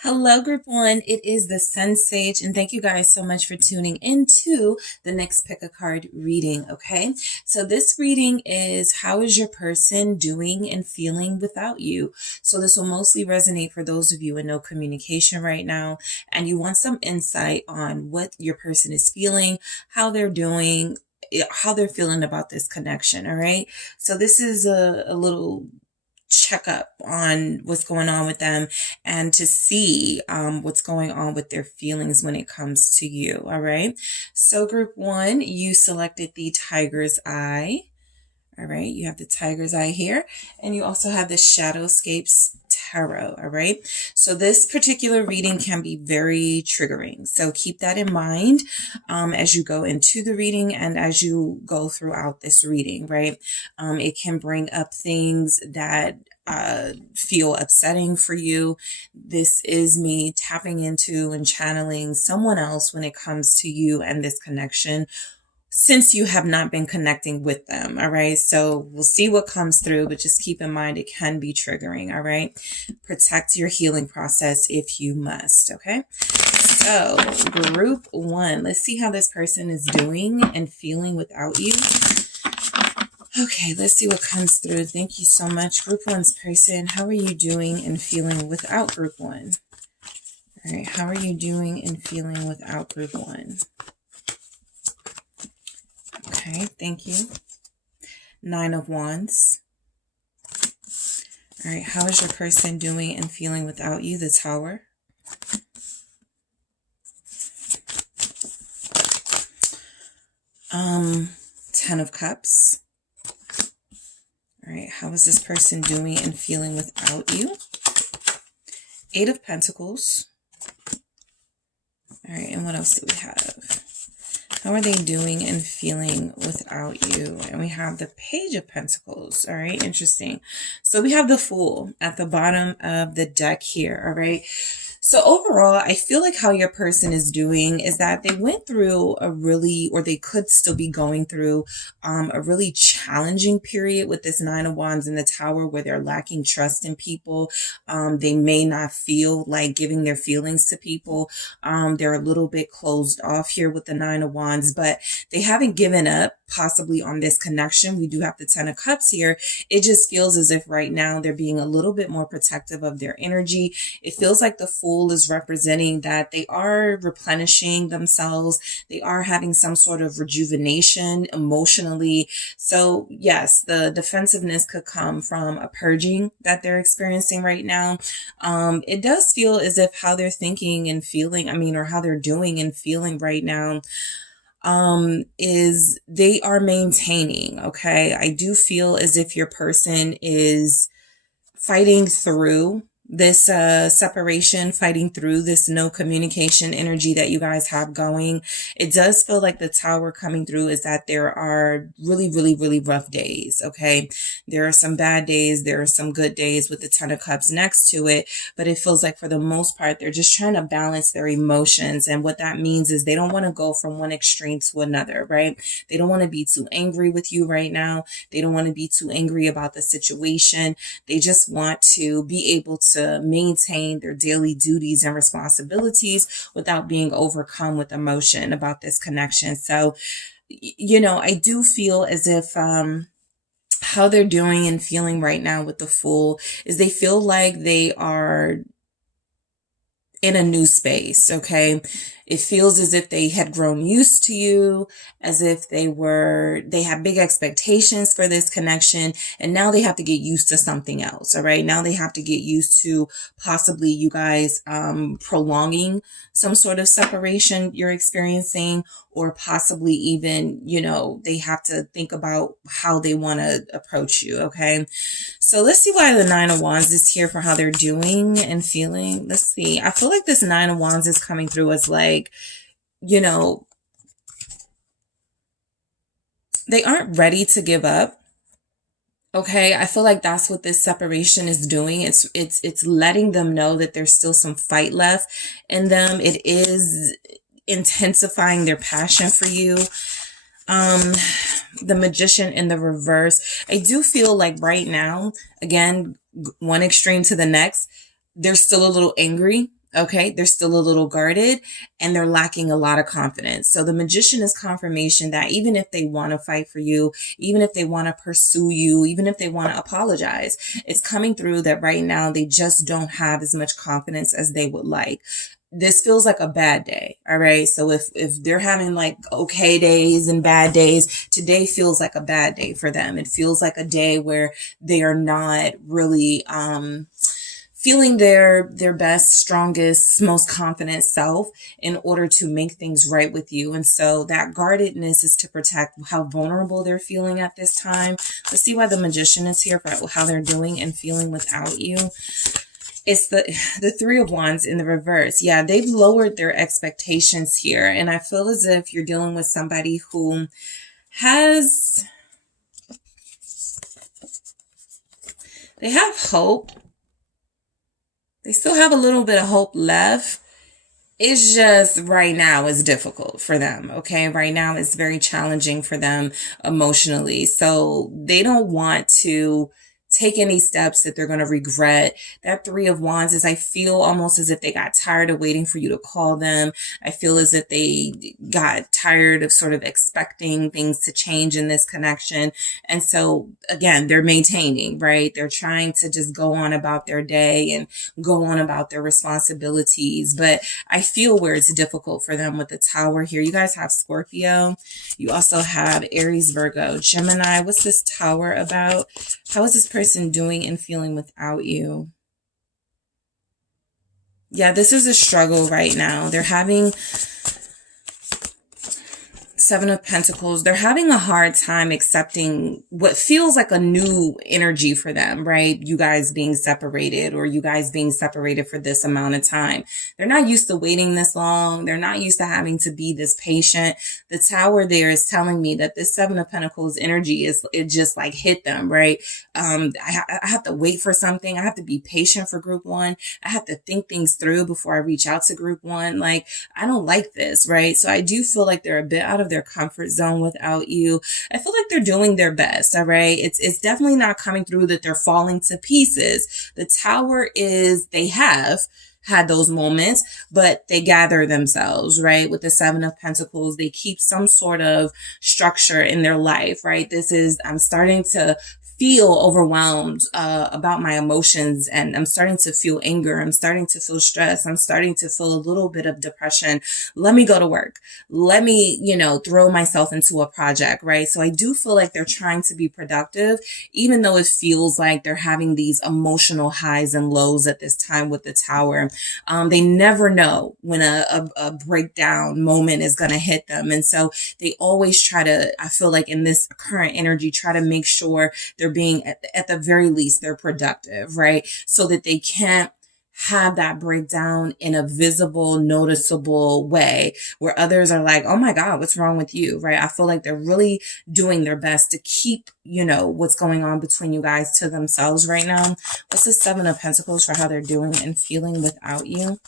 Hello, group one. It is the SunSage, and thank you guys so much for tuning into the next pick a card reading. Okay, so this reading is how is your person doing and feeling without you? So this will mostly resonate for those of you in no communication right now, and you want some insight on what your person is feeling, how they're doing, how they're feeling about this connection. All right, so this is a little check up on what's going on with them and to see what's going on with their feelings when it comes to you. All right. So group one, you selected the tiger's eye. All right. You have the tiger's eye here, and you also have the Shadowscapes Tarot. All right. So this particular reading can be very triggering. So keep that in mind as you go into the reading and as you go throughout this reading, right? It can bring up things that feel upsetting for you. This is me tapping into and channeling someone else when it comes to you and this connection, since you have not been connecting with them. All right. So we'll see what comes through, but just keep in mind it can be triggering. All right. Protect your healing process if you must. Okay. So group one, let's see how this person is doing and feeling without you. Okay, let's see what comes through. Thank you so much. Group one's person, how are you doing and feeling without group one? All right, how are you doing and feeling without group one? Okay, thank you. Nine of Wands. All right, how is your person doing and feeling without you? The Tower. Ten of Cups. All right, how is this person doing and feeling without you? Eight of Pentacles. All right, and what else do we have? How are they doing and feeling without you? And we have the Page of Pentacles. All right, interesting. So we have the Fool at the bottom of the deck here. All right. So overall, I feel like how your person is doing is that they went through or they could still be going through a really challenging period with this Nine of Wands in the Tower, where they're lacking trust in people. They may not feel like giving their feelings to people. They're a little bit closed off here with the Nine of Wands, but they haven't given up possibly on this connection. We do have the Ten of Cups here. It just feels as if right now they're being a little bit more protective of their energy. It feels like the Fool is representing that they are replenishing themselves. They are having some sort of rejuvenation emotionally. So yes, the defensiveness could come from a purging that they're experiencing right now. It does feel as if how they're thinking and feeling, or how they're doing and feeling right now, is they are maintaining. Okay. I do feel as if your person is fighting through this separation, fighting through this no communication energy that you guys have going. It does feel like the Tower coming through is that there are really, really, really rough days. Okay. There are some bad days. There are some good days with the Ten of Cups next to it. But it feels like for the most part, they're just trying to balance their emotions. And what that means is they don't want to go from one extreme to another, right? They don't want to be too angry with you right now. They don't want to be too angry about the situation. They just want to be able to maintain their daily duties and responsibilities without being overcome with emotion about this connection. So, I do feel as if how they're doing and feeling right now with the Fool is they feel like they are in a new space. Okay. It feels as if they had grown used to you, as if they had big expectations for this connection. And now they have to get used to something else. All right. Now they have to get used to possibly you guys, prolonging some sort of separation you're experiencing, or possibly even, they have to think about how they want to approach you. Okay. So let's see why the Nine of Wands is here for how they're doing and feeling. Let's see. I feel like this Nine of Wands is coming through as like, they aren't ready to give up. Okay. I feel like that's what this separation is doing. It's letting them know that there's still some fight left in them. It is intensifying their passion for you. The Magician in the reverse. I do feel like right now, again, one extreme to the next, they're still a little angry Okay, they're still a little guarded and they're lacking a lot of confidence. So the Magician is confirmation that even if they want to fight for you, even if they want to pursue you, even if they want to apologize, it's coming through that right now they just don't have as much confidence as they would like. This feels like a bad day. All right. So if they're having like okay days and bad days, today feels like a bad day for them. It feels like a day where they are not really, feeling their best, strongest, most confident self in order to make things right with you. And so that guardedness is to protect how vulnerable they're feeling at this time. Let's see why the Magician is here, for how they're doing and feeling without you. It's the Three of Wands in the reverse. Yeah, they've lowered their expectations here. And I feel as if you're dealing with somebody who has, they have hope. They still have a little bit of hope left. It's just right now is difficult for them. Okay. Right now it's very challenging for them emotionally. So they don't want to take any steps that they're going to regret. That Three of Wands is, I feel almost as if they got tired of waiting for you to call them. I feel as if they got tired of sort of expecting things to change in this connection. And so again, they're maintaining, right? They're trying to just go on about their day and go on about their responsibilities. But I feel where it's difficult for them with the Tower here. You guys have Scorpio. You also have Aries, Virgo, Gemini. What's this Tower about? How is this person doing and feeling without you? Yeah, this is a struggle right now. They're having Seven of Pentacles. They're having a hard time accepting what feels like a new energy for them, right? You guys being separated, or you guys being separated for this amount of time. They're not used to waiting this long. They're not used to having to be this patient. The Tower there is telling me that this Seven of Pentacles energy it just like hit them, right? I have to wait for something. I have to be patient for group one. I have to think things through before I reach out to group one. Like, I don't like this, right? So I do feel like they're a bit out of their comfort zone without you. I feel like they're doing their best. All right. It's definitely not coming through that they're falling to pieces. The Tower is, they have had those moments, but they gather themselves, right? With the Seven of Pentacles, they keep some sort of structure in their life, right? This is, I'm starting to feel overwhelmed about my emotions, and I'm starting to feel anger. I'm starting to feel stress. I'm starting to feel a little bit of depression. Let me go to work. Let me, throw myself into a project, right? So I do feel like they're trying to be productive, even though it feels like they're having these emotional highs and lows at this time with the Tower. They never know when a breakdown moment is going to hit them. And so they always try to, I feel like in this current energy, try to make sure they're being, at the very least, they're productive, right? So that they can't have that breakdown in a visible, noticeable way where others are like, oh my God, what's wrong with you, right? I feel like they're really doing their best to keep, what's going on between you guys to themselves right now. What's the Seven of Pentacles for how they're doing and feeling without you?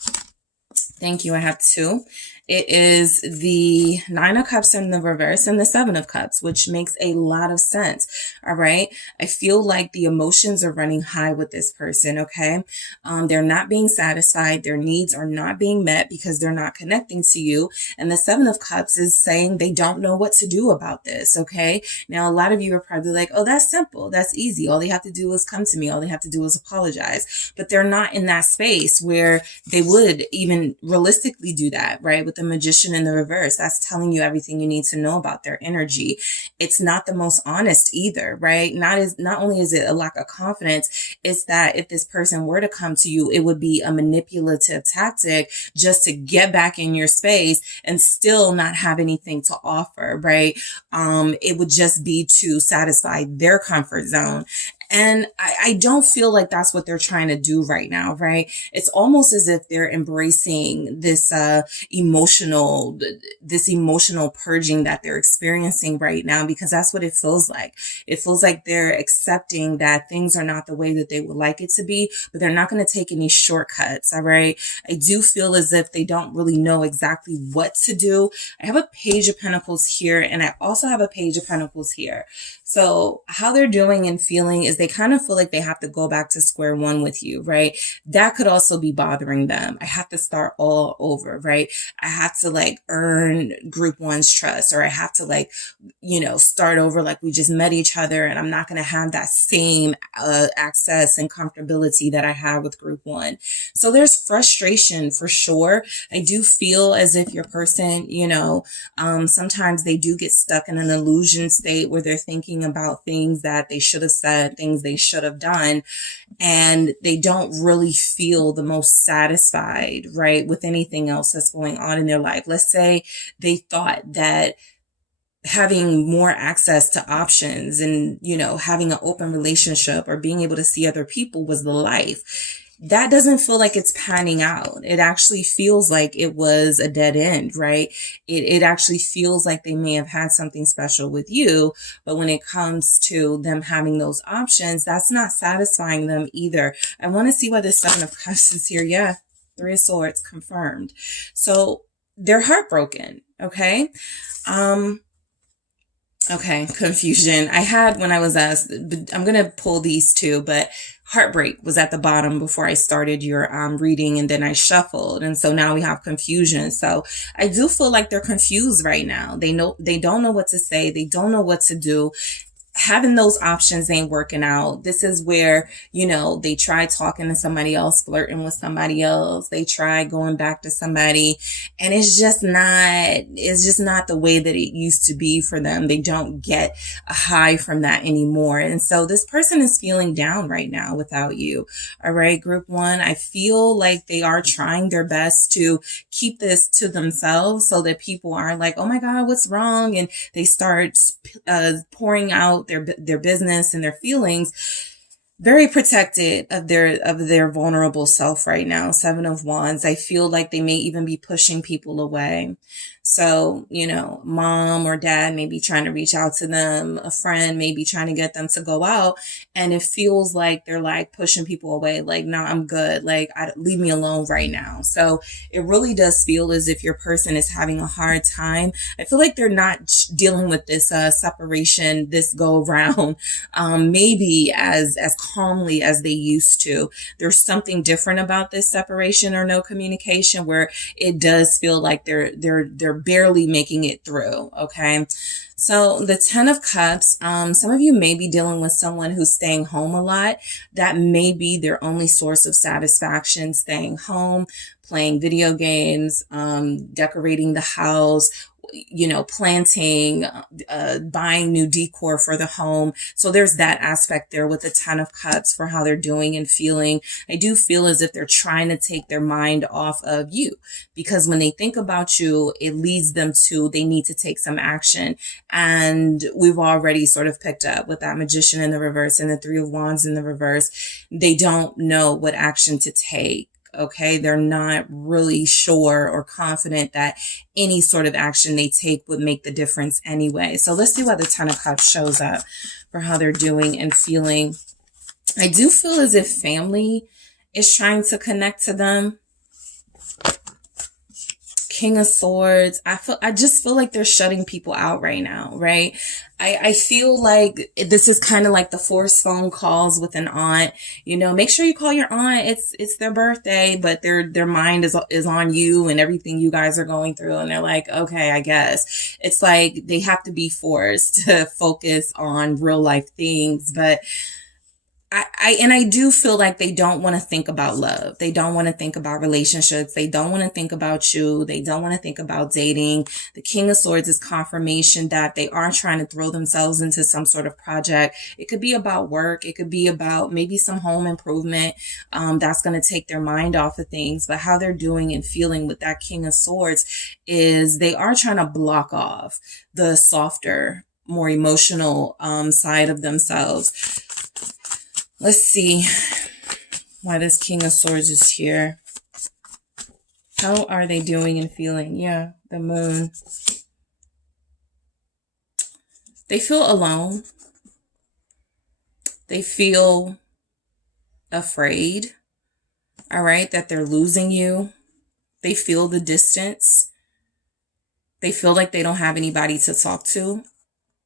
Thank you. I have two. It is the Nine of Cups in the reverse and the Seven of Cups, which makes a lot of sense. All right. I feel like the emotions are running high with this person. Okay. They're not being satisfied. Their needs are not being met because they're not connecting to you. And the Seven of Cups is saying they don't know what to do about this. Okay. Now, a lot of you are probably like, oh, that's simple. That's easy. All they have to do is come to me. All they have to do is apologize. But they're not in that space where they would even realistically do that, right? With the Magician in the reverse, that's telling you everything you need to know about their energy. It's not the most honest either, right? Not only is it a lack of confidence, it's that if this person were to come to you, it would be a manipulative tactic just to get back in your space and still not have anything to offer, right? It would just be to satisfy their comfort zone. And I don't feel like that's what they're trying to do right now, right? It's almost as if they're embracing this emotional purging that they're experiencing right now, because that's what it feels like. It feels like they're accepting that things are not the way that they would like it to be, but they're not going to take any shortcuts, all right? I do feel as if they don't really know exactly what to do. I have a Page of Pentacles here, and I also have a Page of Pentacles here. So how they're doing and feeling is they kind of feel like they have to go back to square one with you, right? That could also be bothering them. I have to start all over, right? I have to like earn group one's trust, or I have to like, start over like we just met each other, and I'm not going to have that same access and comfortability that I had with group one. So there's frustration for sure. I do feel as if your person, sometimes they do get stuck in an illusion state where they're thinking about things that they should have said, things they should have done, and they don't really feel the most satisfied, right, with anything else that's going on in their life. Let's say they thought that having more access to options and, having an open relationship or being able to see other people was the life. That doesn't feel like it's panning out. It actually feels like it was a dead end, right? It actually feels like they may have had something special with you, but when it comes to them having those options, that's not satisfying them either. I want to see why the Seven of Cups is here. Yeah, Three of Swords confirmed. So they're heartbroken, okay? Okay, confusion. I had when I was asked, I'm going to pull these two, but heartbreak was at the bottom before I started your reading, and then I shuffled. And so now we have confusion. So I do feel like they're confused right now. They don't know what to say. They don't know what to do. Having those options ain't working out. This is where, they try talking to somebody else, flirting with somebody else. They try going back to somebody, and it's just not the way that it used to be for them. They don't get a high from that anymore. And so this person is feeling down right now without you. All right, group one, I feel like they are trying their best to keep this to themselves so that people aren't like, oh my God, what's wrong? And they start pouring out their business and their feelings. Very protected of their vulnerable self right now. Seven of Wands. I feel like they may even be pushing people away. So, mom or dad may be trying to reach out to them. A friend may be trying to get them to go out. And it feels like they're like pushing people away. Like, no, I'm good. Like, leave me alone right now. So it really does feel as if your person is having a hard time. I feel like they're not dealing with this separation, this go around, maybe as calmly as they used to. There's something different about this separation or no communication where it does feel like they're barely making it through. Okay. So the 10 of Cups, some of you may be dealing with someone who's staying home a lot. That may be their only source of satisfaction, staying home, playing video games, decorating the house, planting, buying new decor for the home. So there's that aspect there with the 10 of Cups for how they're doing and feeling. I do feel as if they're trying to take their mind off of you, because when they think about you, it leads them to, they need to take some action. And we've already sort of picked up with that Magician in the reverse and the Three of Wands in the reverse. They don't know what action to take. Okay, they're not really sure or confident that any sort of action they take would make the difference anyway. So let's see why the 10 of Cups shows up for how they're doing and feeling. I do feel as if family is trying to connect to them. King of Swords. I just feel like they're shutting people out right now, right? I feel like this is kind of like the forced phone calls with an aunt. Make sure you call your aunt. It's their birthday, but their mind is on you and everything you guys are going through. And they're like, okay, I guess. It's like they have to be forced to focus on real life things. But I do feel like they don't want to think about love. They don't want to think about relationships. They don't want to think about you. They don't want to think about dating. The King of Swords is confirmation that they are trying to throw themselves into some sort of project. It could be about work. It could be about maybe some home improvement. That's going to take their mind off of things. But how they're doing and feeling with that King of Swords is they are trying to block off the softer, more emotional side of themselves. Let's see why this King of Swords is here. How are they doing and feeling? Yeah, the Moon. They feel alone. They feel afraid, all right, that they're losing you. They feel the distance. They feel like they don't have anybody to talk to.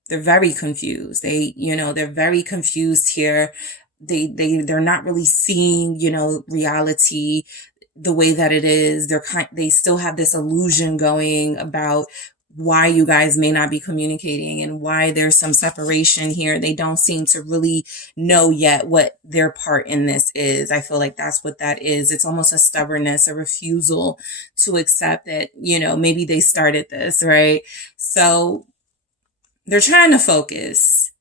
They're very confused. They're very confused here. They're not really seeing, reality the way that it is. They still have this illusion going about why you guys may not be communicating and why there's some separation here. They don't seem to really know yet what their part in this is. I feel like that's what that is. It's almost a stubbornness, a refusal to accept that, maybe they started this, right? So they're trying to focus.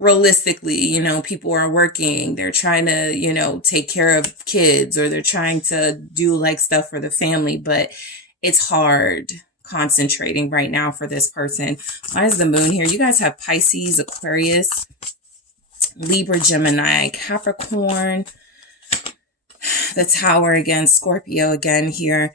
Realistically, people are working, they're trying to, take care of kids, or they're trying to do like stuff for the family, but it's hard concentrating right now for this person. Why is the moon here? You guys have Pisces, Aquarius, Libra, Gemini, Capricorn, the Tower again, Scorpio again here.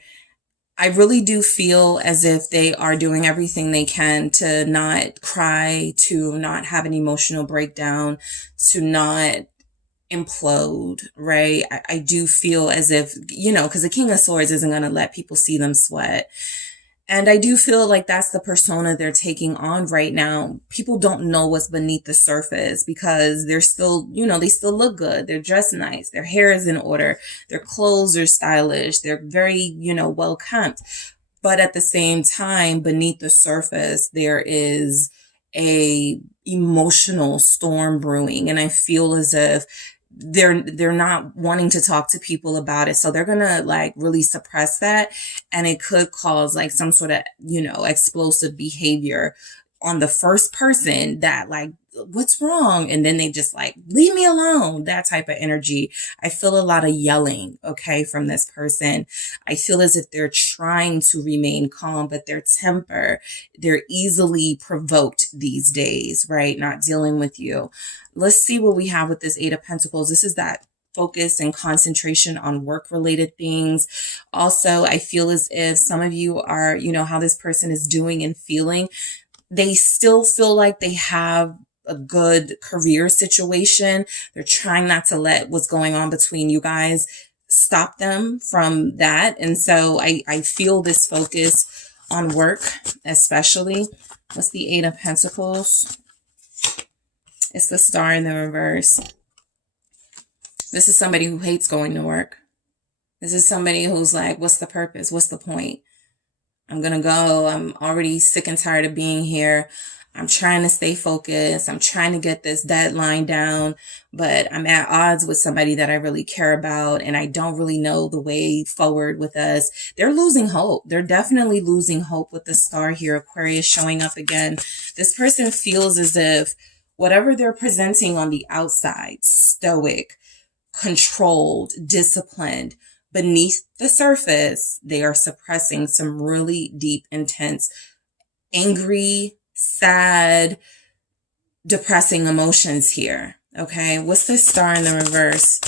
I really do feel as if they are doing everything they can to not cry, to not have an emotional breakdown, to not implode, right? I do feel as if, because the King of Swords isn't going to let people see them sweat. And I do feel like that's the persona they're taking on right now. People don't know what's beneath the surface because they're still, they still look good. They're dressed nice. Their hair is in order. Their clothes are stylish. They're very, well kept. But at the same time, beneath the surface, there is a emotional storm brewing. And I feel as if they're not wanting to talk to people about it. So they're going to like really suppress that. And it could cause like some sort of, explosive behavior on the first person that like, what's wrong? And then they just like, leave me alone. That type of energy. I feel a lot of yelling, okay, from this person. I feel as if they're trying to remain calm, but their temper, they're easily provoked these days, right? Not dealing with you. Let's see what we have with this Eight of Pentacles. This is that focus and concentration on work-related things. Also, I feel as if some of you are, how this person is doing and feeling. They still feel like they have a good career situation. They're trying not to let what's going on between you guys stop them from that. And so I feel this focus on work, especially. What's the Eight of Pentacles? It's the Star in the reverse. This is somebody who hates going to work. This is somebody who's like, what's the purpose? What's the point? I'm going to go. I'm already sick and tired of being here. I'm trying to stay focused. I'm trying to get this deadline down, but I'm at odds with somebody that I really care about, and I don't really know the way forward with us. They're losing hope. They're definitely losing hope with the Star here. Aquarius showing up again. This person feels as if whatever they're presenting on the outside, stoic, controlled, disciplined, beneath the surface, they are suppressing some really deep, intense, angry, sad, depressing emotions here. Okay, what's this Star in the reverse?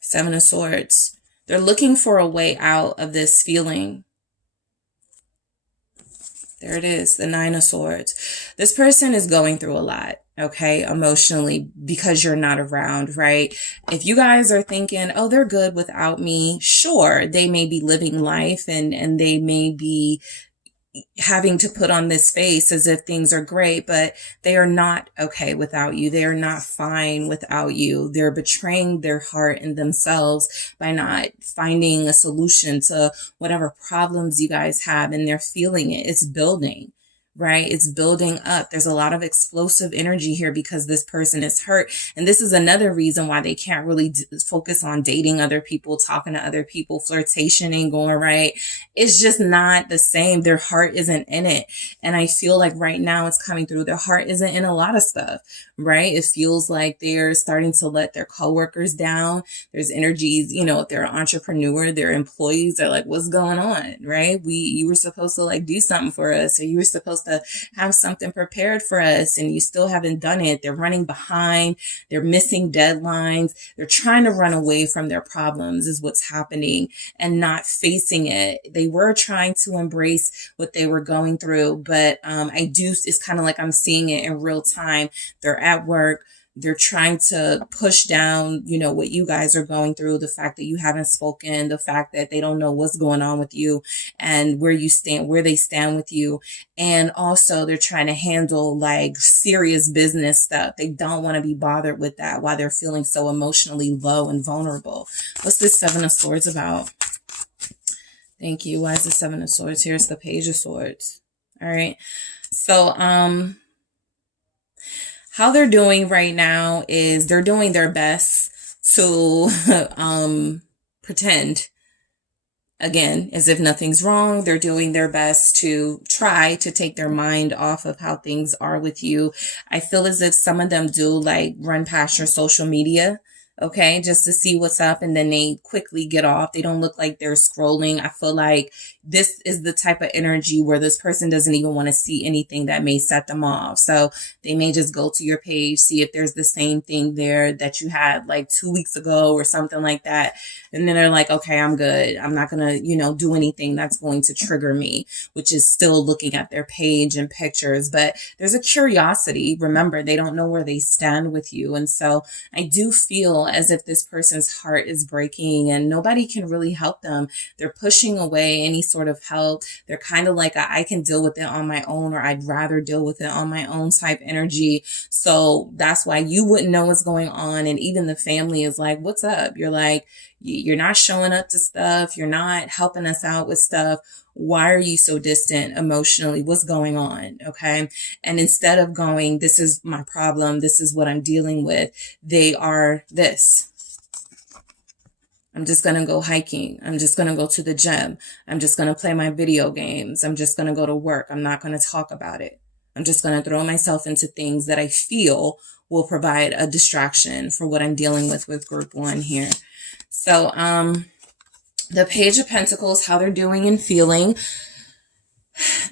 Seven of Swords. They're looking for a way out of this feeling. There it is, the Nine of Swords. This person is going through a lot, okay, emotionally, because you're not around, right? If you guys are thinking, oh, they're good without me, sure, they may be living life and they may be having to put on this face as if things are great, but they are not okay without you. They are not fine without you. They're betraying their heart and themselves by not finding a solution to whatever problems you guys have, and they're feeling it. It's building. Right? It's building up. There's a lot of explosive energy here because this person is hurt. And this is another reason why they can't really focus on dating other people, talking to other people. Flirtation ain't going right. It's just not the same. Their heart isn't in it. And I feel like right now it's coming through. Their heart isn't in a lot of stuff, right? It feels like they're starting to let their coworkers down. There's energies, if they're an entrepreneur, their employees are like, what's going on? Right? You were supposed to like do something for us, or you were supposed to have something prepared for us and you still haven't done it. They're running behind. They're missing deadlines. They're trying to run away from their problems is what's happening and not facing it. They were trying to embrace what they were going through, but it's kind of like I'm seeing it in real time. They're at work. They're trying to push down, you know, what you guys are going through, the fact that you haven't spoken, the fact that they don't know what's going on with you and where you stand, where they stand with you. And also they're trying to handle like serious business stuff. They don't want to be bothered with that while they're feeling so emotionally low and vulnerable. What's this Seven of Swords about? Thank you. Why is the Seven of Swords here? It's the Page of Swords. All right. So, how they're doing right now is they're doing their best to pretend, again, as if nothing's wrong. They're doing their best to try to take their mind off of how things are with you. I feel as if some of them do like run past your social media, okay, just to see what's up, and then they quickly get off. They don't look like they're scrolling. I feel like this is the type of energy where this person doesn't even want to see anything that may set them off. So they may just go to your page, see if there's the same thing there that you had like 2 weeks ago or something like that. And then they're like, okay, I'm good. I'm not going to, you know, do anything that's going to trigger me, which is still looking at their page and pictures. But there's a curiosity. Remember, they don't know where they stand with you. And so I do feel as if this person's heart is breaking and nobody can really help them. They're pushing away any sort of help. They're kind of like, I can deal with it on my own, or I'd rather deal with it on my own type energy. So that's why you wouldn't know what's going on. And even the family is like, what's up? You're like, you're not showing up to stuff. You're not helping us out with stuff. Why are you so distant emotionally? What's going on? Okay. And instead of going, this is my problem, this is what I'm dealing with, they are this. I'm just going to go hiking. I'm just going to go to the gym. I'm just going to play my video games. I'm just going to go to work. I'm not going to talk about it. I'm just going to throw myself into things that I feel will provide a distraction for what I'm dealing with group one here. So, the Page of Pentacles, how they're doing and feeling.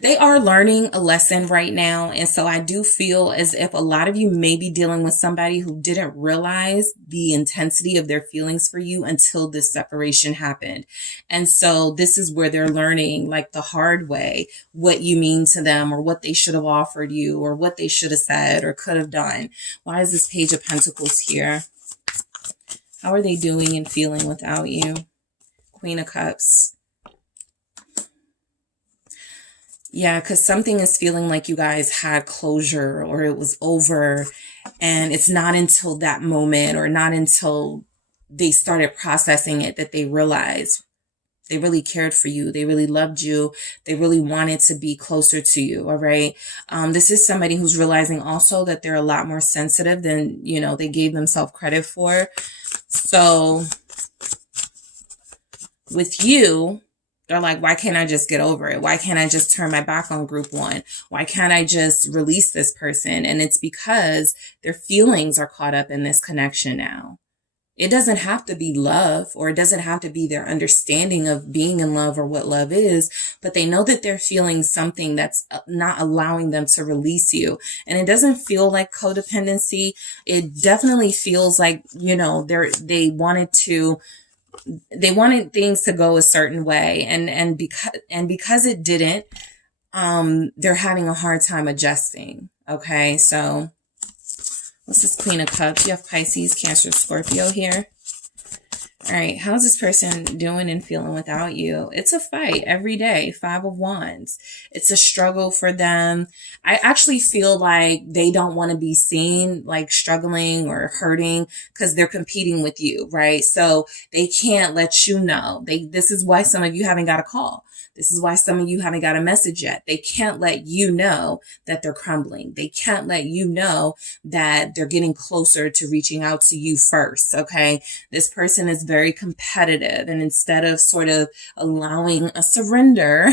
They are learning a lesson right now. And so I do feel as if a lot of you may be dealing with somebody who didn't realize the intensity of their feelings for you until this separation happened. And so this is where they're learning like the hard way, what you mean to them, or what they should have offered you, or what they should have said or could have done. Why is this Page of Pentacles here? How are they doing and feeling without you? Queen of Cups. Yeah, because something is feeling like you guys had closure or it was over. And it's not until that moment or not until they started processing it that they realized they really cared for you. They really loved you. They really wanted to be closer to you. All right. This is somebody who's realizing also that they're a lot more sensitive than, you know, they gave themselves credit for. So with you, they're like, why can't I just get over it? Why can't I just turn my back on group one? Why can't I just release this person? And it's because their feelings are caught up in this connection now. It doesn't have to be love, or it doesn't have to be their understanding of being in love or what love is, but they know that they're feeling something that's not allowing them to release you. And it doesn't feel like codependency. It definitely feels like, you know, they wanted things to go a certain way, and because it didn't, they're having a hard time adjusting. Okay, so what's this Queen of Cups? You have Pisces, Cancer, Scorpio here. All right, how's this person doing and feeling without you? It's a fight every day. Five of Wands. It's a struggle for them. I actually feel like they don't want to be seen like struggling or hurting because they're competing with you, right? So they can't let you know. This is why some of you haven't got a call. This is why some of you haven't got a message yet. They can't let you know that they're crumbling. They can't let you know that they're getting closer to reaching out to you first, okay? This person is very competitive, and instead of sort of allowing a surrender,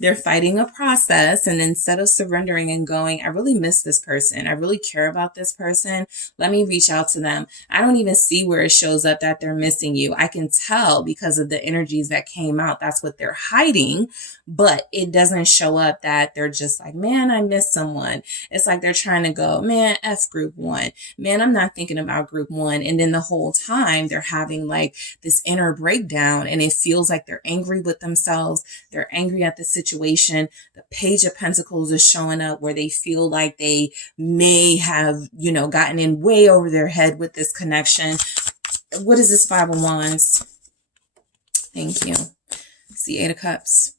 they're fighting a process. And instead of surrendering and going, I really miss this person, I really care about this person, let me reach out to them. I don't even see where it shows up that they're missing you. I can tell because of the energies that came out. That's what they're hiding, but it doesn't show up that they're just like, man, I miss someone. It's like they're trying to go, man, F group one, man, I'm not thinking about group one. And then the whole time they're having like like this inner breakdown, and it feels like they're angry with themselves. They're angry at the situation. The Page of Pentacles is showing up where they feel like they may have, you know, gotten in way over their head with this connection. What is this Five of Wands? Thank you. It's the Eight of Cups.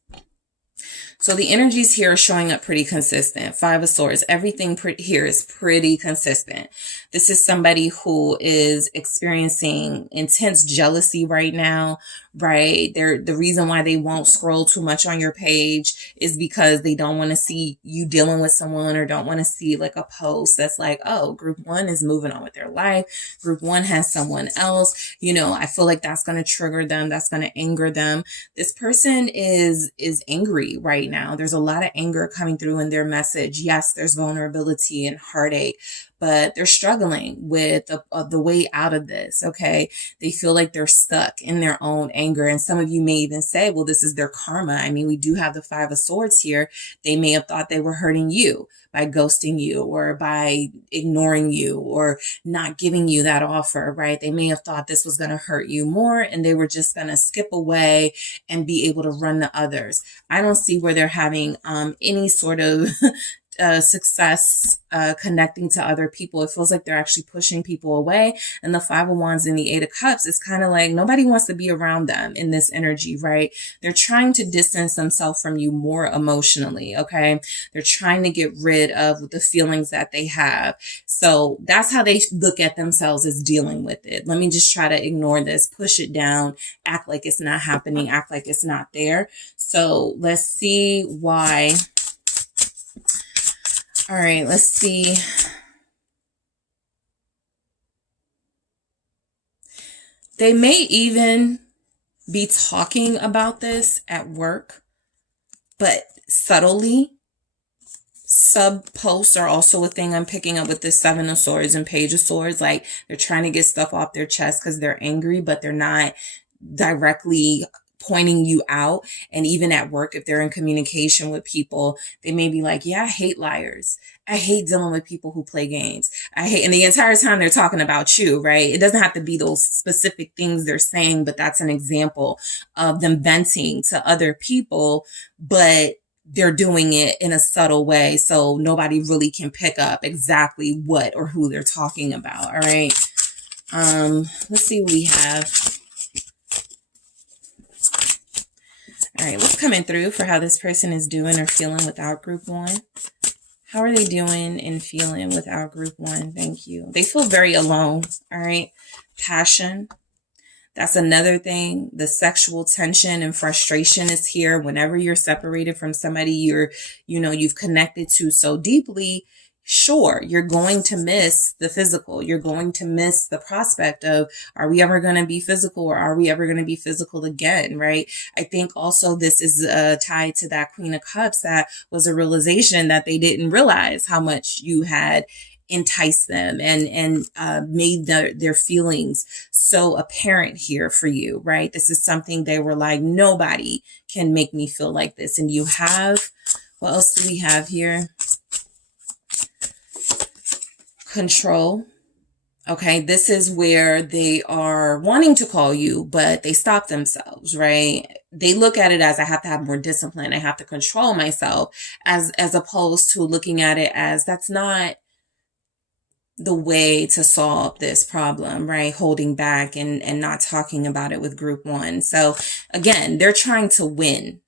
So the energies here are showing up pretty consistent. Five of Swords. Everything here is pretty consistent. This is somebody who is experiencing intense jealousy right now, right? The reason why they won't scroll too much on your page is because they don't want to see you dealing with someone, or don't want to see like a post that's like, oh, group one is moving on with their life. Group one has someone else. You know, I feel like that's going to trigger them. That's going to anger them. This person is angry right now. There's a lot of anger coming through in their message. Yes, there's vulnerability and heartache, but they're struggling with the way out of this, okay? They feel like they're stuck in their own anger. And some of you may even say, well, this is their karma. I mean, we do have the Five of Swords here. They may have thought they were hurting you by ghosting you, or by ignoring you, or not giving you that offer, right? They may have thought this was going to hurt you more, and they were just going to skip away and be able to run to others. I don't see where they're having any sort of success connecting to other people. It feels like they're actually pushing people away. And the Five of Wands and the Eight of Cups is kind of like nobody wants to be around them in this energy, right? They're trying to distance themselves from you more emotionally, okay? They're trying to get rid of the feelings that they have. So that's how they look at themselves, as dealing with it. Let me just try to ignore this, push it down, act like it's not happening, act like it's not there. So let's see why. All right, let's see. They may even be talking about this at work, but subtly. Sub posts are also a thing I'm picking up with the Seven of Swords and Page of Swords. Like, they're trying to get stuff off their chest because they're angry, but they're not directly pointing you out. And even at work, if they're in communication with people, they may be like, yeah, I hate liars. I hate dealing with people who play games. And the entire time they're talking about you, right? It doesn't have to be those specific things they're saying, but that's an example of them venting to other people, but they're doing it in a subtle way. So nobody really can pick up exactly what or who they're talking about. All right. Let's see what we have. All right, what's coming through for how this person is doing or feeling without group one? How are they doing and feeling without group one? Thank you. They feel very alone. All right. Passion. That's another thing. The sexual tension and frustration is here. Whenever you're separated from somebody you've connected to so deeply, sure, you're going to miss the physical. You're going to miss the prospect of, are we ever going to be physical, or are we ever going to be physical again, right? I think also this is tied to that Queen of Cups. That was a realization that they didn't realize how much you had enticed them and made their feelings so apparent here for you, right? This is something they were like, nobody can make me feel like this. And you have, what else do we have here? Control. Okay, this is where they are wanting to call you, but they stop themselves, right? They look at it as, I have to have more discipline. I have to control myself, as opposed to looking at it as, that's not the way to solve this problem, right? Holding back and not talking about it with group one. So again, they're trying to win.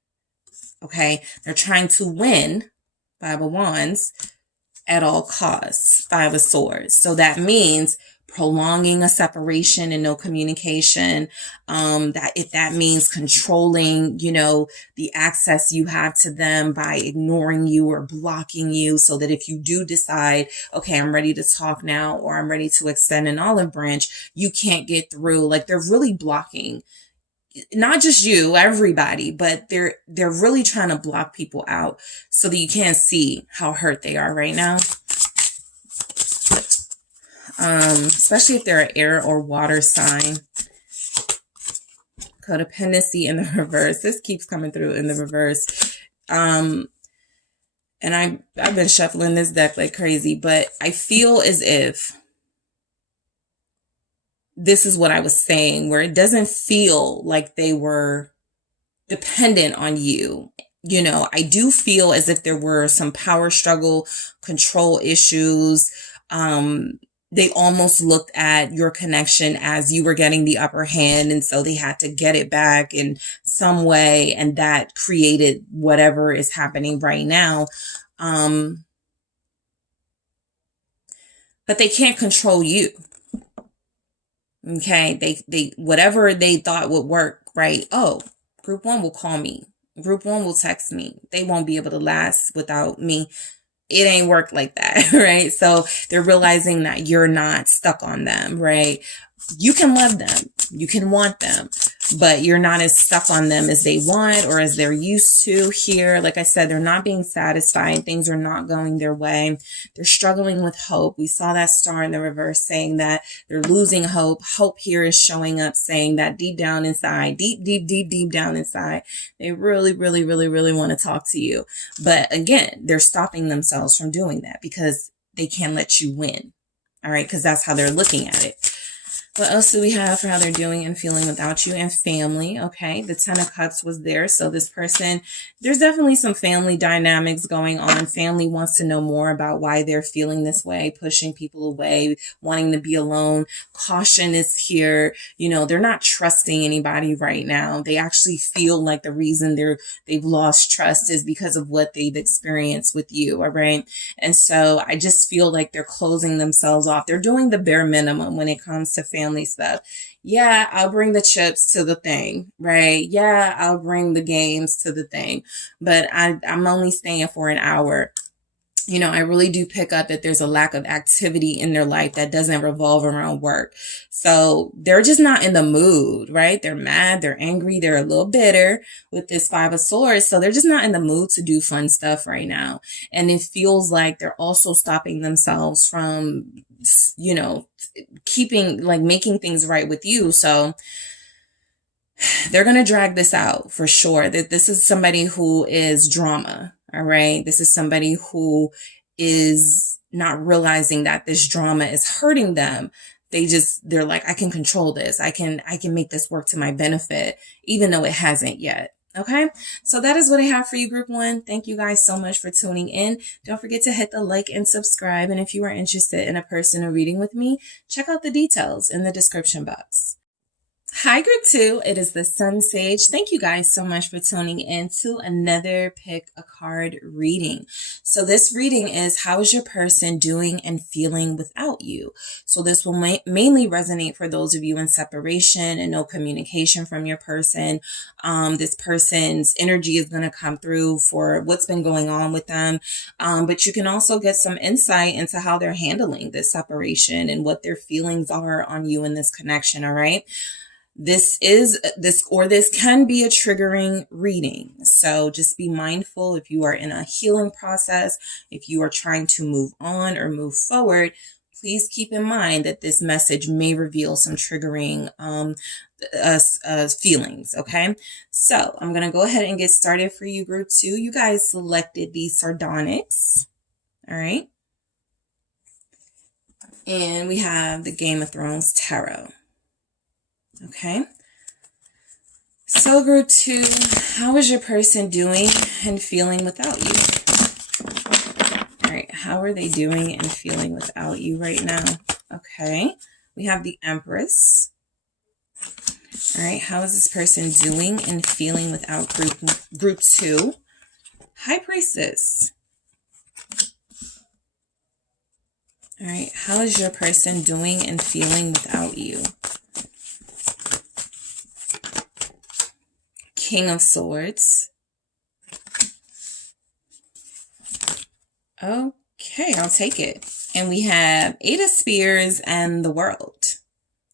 Okay, they're trying to win. Five of Wands at all costs. Five of Swords. So that means prolonging a separation and no communication. That if that means controlling, the access you have to them by ignoring you or blocking you, so that if you do decide, okay, I'm ready to talk now, or I'm ready to extend an olive branch, you can't get through. Like, they're really blocking not just you, everybody, but they're really trying to block people out so that you can't see how hurt they are right now. Especially if they're an air or water sign. Codependency in the reverse. This keeps coming through in the reverse. And I've been shuffling this deck like crazy, but I feel as if this is what I was saying, where it doesn't feel like they were dependent on you. You know, I do feel as if there were some power struggle, control issues. They almost looked at your connection as you were getting the upper hand, and so they had to get it back in some way, and that created whatever is happening right now. But they can't control you. Okay, they whatever they thought would work, right? Oh, group one will call me. Group one will text me. They won't be able to last without me. It ain't work like that, right? So they're realizing that you're not stuck on them, right? You can love them. You can want them, but you're not as stuck on them as they want or as they're used to here. Like I said, they're not being satisfied. Things are not going their way. They're struggling with hope. We saw that star in the reverse saying that they're losing hope. Hope here is showing up saying that deep down inside, deep down inside, they really, really, really, really want to talk to you. But again, they're stopping themselves from doing that because they can't let you win. All right. Because that's how they're looking at it. What else do we have for how they're doing and feeling without you? And family. Okay. The 10 of Cups was there. So this person, there's definitely some family dynamics going on. Family wants to know more about why they're feeling this way, pushing people away, wanting to be alone. Caution is here. You know, they're not trusting anybody right now. They actually feel like the reason they've lost trust is because of what they've experienced with you. All right. And so I just feel like they're closing themselves off. They're doing the bare minimum when it comes to family stuff. Yeah, I'll bring the chips to the thing, right? Yeah, I'll bring the games to the thing, but I'm only staying for an hour. You know, I really do pick up that there's a lack of activity in their life that doesn't revolve around work. So they're just not in the mood, right? They're mad, they're angry, they're a little bitter with this 5 of Swords. So they're just not in the mood to do fun stuff right now. And it feels like they're also stopping themselves from, you know, making things right with you. So they're going to drag this out for sure. That this is somebody who is drama. All right. This is somebody who is not realizing that this drama is hurting them. They're like, I can control this. I can make this work to my benefit, even though it hasn't yet. Okay. So that is what I have for you, group one. Thank you guys so much for tuning in. Don't forget to hit the like and subscribe. And if you are interested in a personal reading with me, check out the details in the description box. Hi, group two. It is the SunSage. Thank you guys so much for tuning in to another pick a card reading. So this reading is how is your person doing and feeling without you? So this will mainly resonate for those of you in separation and no communication from your person. This person's energy is going to come through for what's been going on with them. But you can also get some insight into how they're handling this separation and what their feelings are on you in this connection. All right. This can be a triggering reading. So just be mindful if you are in a healing process, if you are trying to move on or move forward, please keep in mind that this message may reveal some triggering feelings. Okay. So I'm going to go ahead and get started for you, group two. You guys selected the sardonyx. All right. And we have the Game of Thrones Tarot. Okay. So group two, how is your person doing and feeling without you? All right. How are they doing and feeling without you right now? Okay. We have the Empress. All right. How is this person doing and feeling without group two? High Priestess. All right. How is your person doing and feeling without you? King of Swords. Okay, I'll take it. And we have 8 of Spears and the World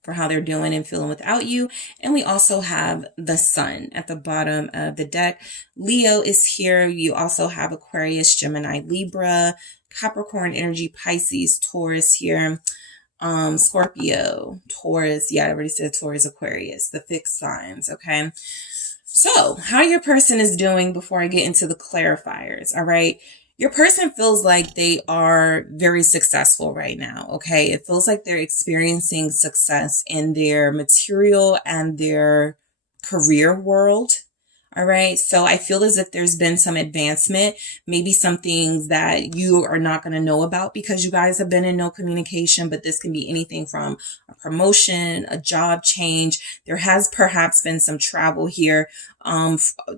for how they're doing and feeling without you. And we also have the Sun at the bottom of the deck. Leo is here. You also have Aquarius, Gemini, Libra, Capricorn energy, Pisces, Taurus here. Scorpio, Taurus. Yeah, I already said Taurus, Aquarius, the fixed signs. Okay. So how your person is doing before I get into the clarifiers. All right. Your person feels like they are very successful right now, okay? It feels like they're experiencing success in their material and their career world. All right. So I feel as if there's been some advancement, maybe some things that you are not going to know about because you guys have been in no communication, but this can be anything from a promotion, a job change. There has perhaps been some travel here.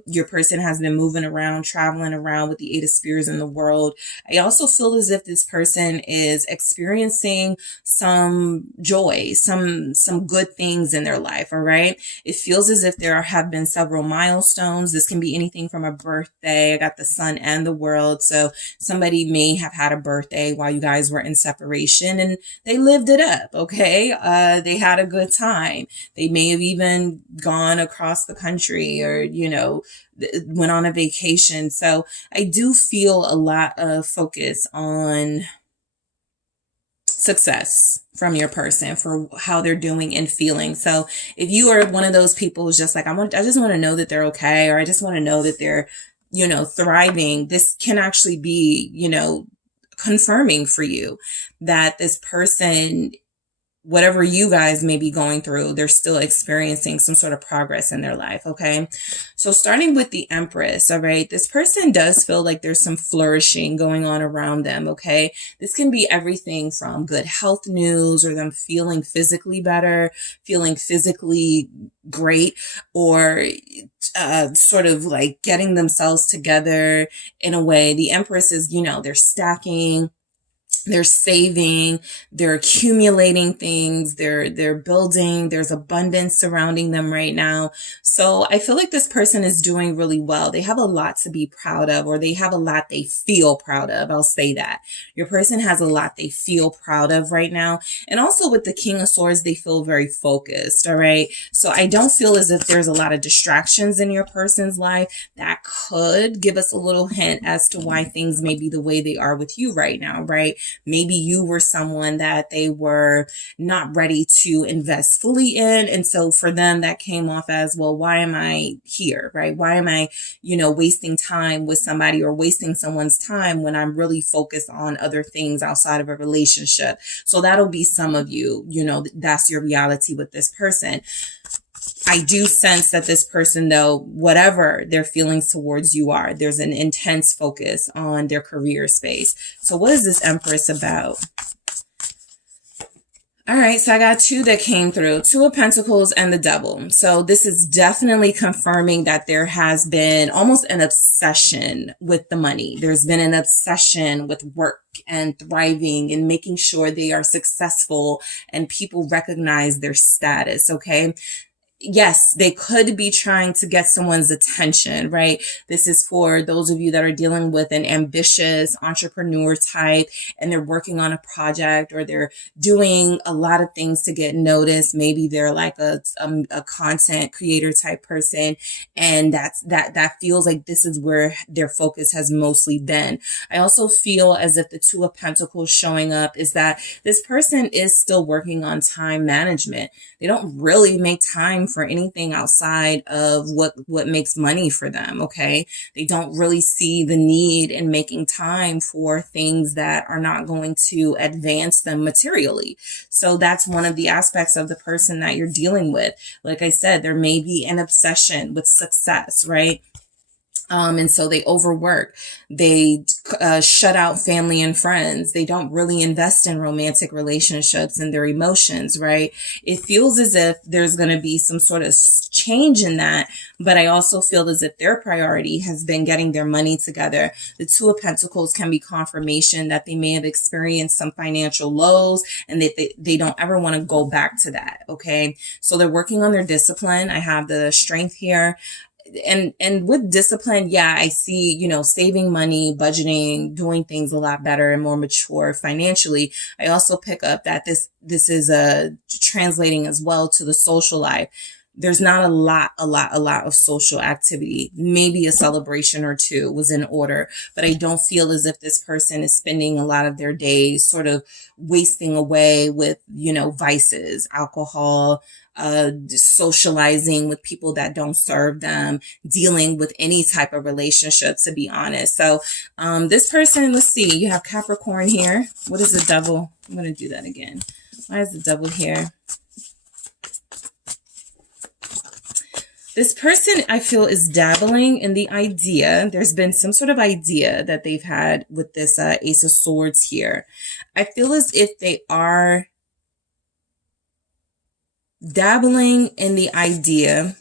Your person has been moving around, traveling around with the Eight of Spears in the world. I also feel as if this person is experiencing some joy, some good things in their life. All right. It feels as if there have been several milestones. This can be anything from a birthday. I got the sun and the world. So somebody may have had a birthday while you guys were in separation and they lived it up. Okay. They had a good time. They may have even gone across the country or, went on a vacation. So I do feel a lot of focus on success from your person for how they're doing and feeling. So if you are one of those people who's just like, I just want to know that they're okay, or I just want to know that they're, thriving, this can actually be, confirming for you that this person, whatever you guys may be going through, they're still experiencing some sort of progress in their life. Okay. So starting with the Empress. All right. This person does feel like there's some flourishing going on around them. Okay. This can be everything from good health news or them feeling physically better, feeling physically great, or sort of like getting themselves together in a way. The Empress is, they're stacking, they're saving, they're accumulating things, they're building, there's abundance surrounding them right now. So I feel like this person is doing really well. They have a lot to be proud of, or they have a lot they feel proud of. I'll say that. Your person has a lot they feel proud of right now. And also with the King of Swords, they feel very focused. All right. So I don't feel as if there's a lot of distractions in your person's life that could give us a little hint as to why things may be the way they are with you right now. Right. Maybe you were someone that they were not ready to invest fully in. And so for them, that came off as, well, why am I here? Right? Why am I, wasting time with somebody or wasting someone's time when I'm really focused on other things outside of a relationship? So that'll be some of you, that's your reality with this person. I do sense that this person, though, whatever their feelings towards you are, there's an intense focus on their career space. So what is this Empress about? All right, so I got two that came through, Two of Pentacles and the Devil. So this is definitely confirming that there has been almost an obsession with the money. There's been an obsession with work and thriving and making sure they are successful and people recognize their status, okay? Yes, they could be trying to get someone's attention, right? This is for those of you that are dealing with an ambitious entrepreneur type and they're working on a project or they're doing a lot of things to get noticed. Maybe they're like a content creator type person. And that feels like this is where their focus has mostly been. I also feel as if the Two of Pentacles showing up is that this person is still working on time management. They don't really make time for anything outside of what makes money for them. Okay. They don't really see the need in making time for things that are not going to advance them materially. So that's one of the aspects of the person that you're dealing with. Like I said, there may be an obsession with success, right? And so they overwork, they shut out family and friends. They don't really invest in romantic relationships and their emotions, right? It feels as if there's going to be some sort of change in that. But I also feel as if their priority has been getting their money together. The Two of Pentacles can be confirmation that they may have experienced some financial lows and that they don't ever want to go back to that. Okay. So they're working on their discipline. I have the Strength here. And with discipline, yeah, I see, saving money, budgeting, doing things a lot better and more mature financially. I also pick up that this is translating as well to the social life. There's not a lot of social activity. Maybe a celebration or two was in order, but I don't feel as if this person is spending a lot of their days sort of wasting away with, vices, alcohol, socializing with people that don't serve them, dealing with any type of relationship, to be honest. So this person, let's see, you have Capricorn here. What is the devil? I'm going to do that again. Why is the devil here? This person, I feel, is dabbling in the idea. There's been some sort of idea that they've had with this Ace of Swords here. I feel as if they are dabbling in the idea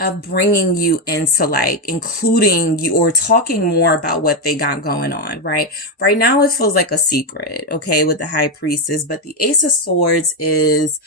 of bringing you into, like, including you or talking more about what they got going on, right? Right now, it feels like a secret, okay, with the High Priestess, but the Ace of Swords is,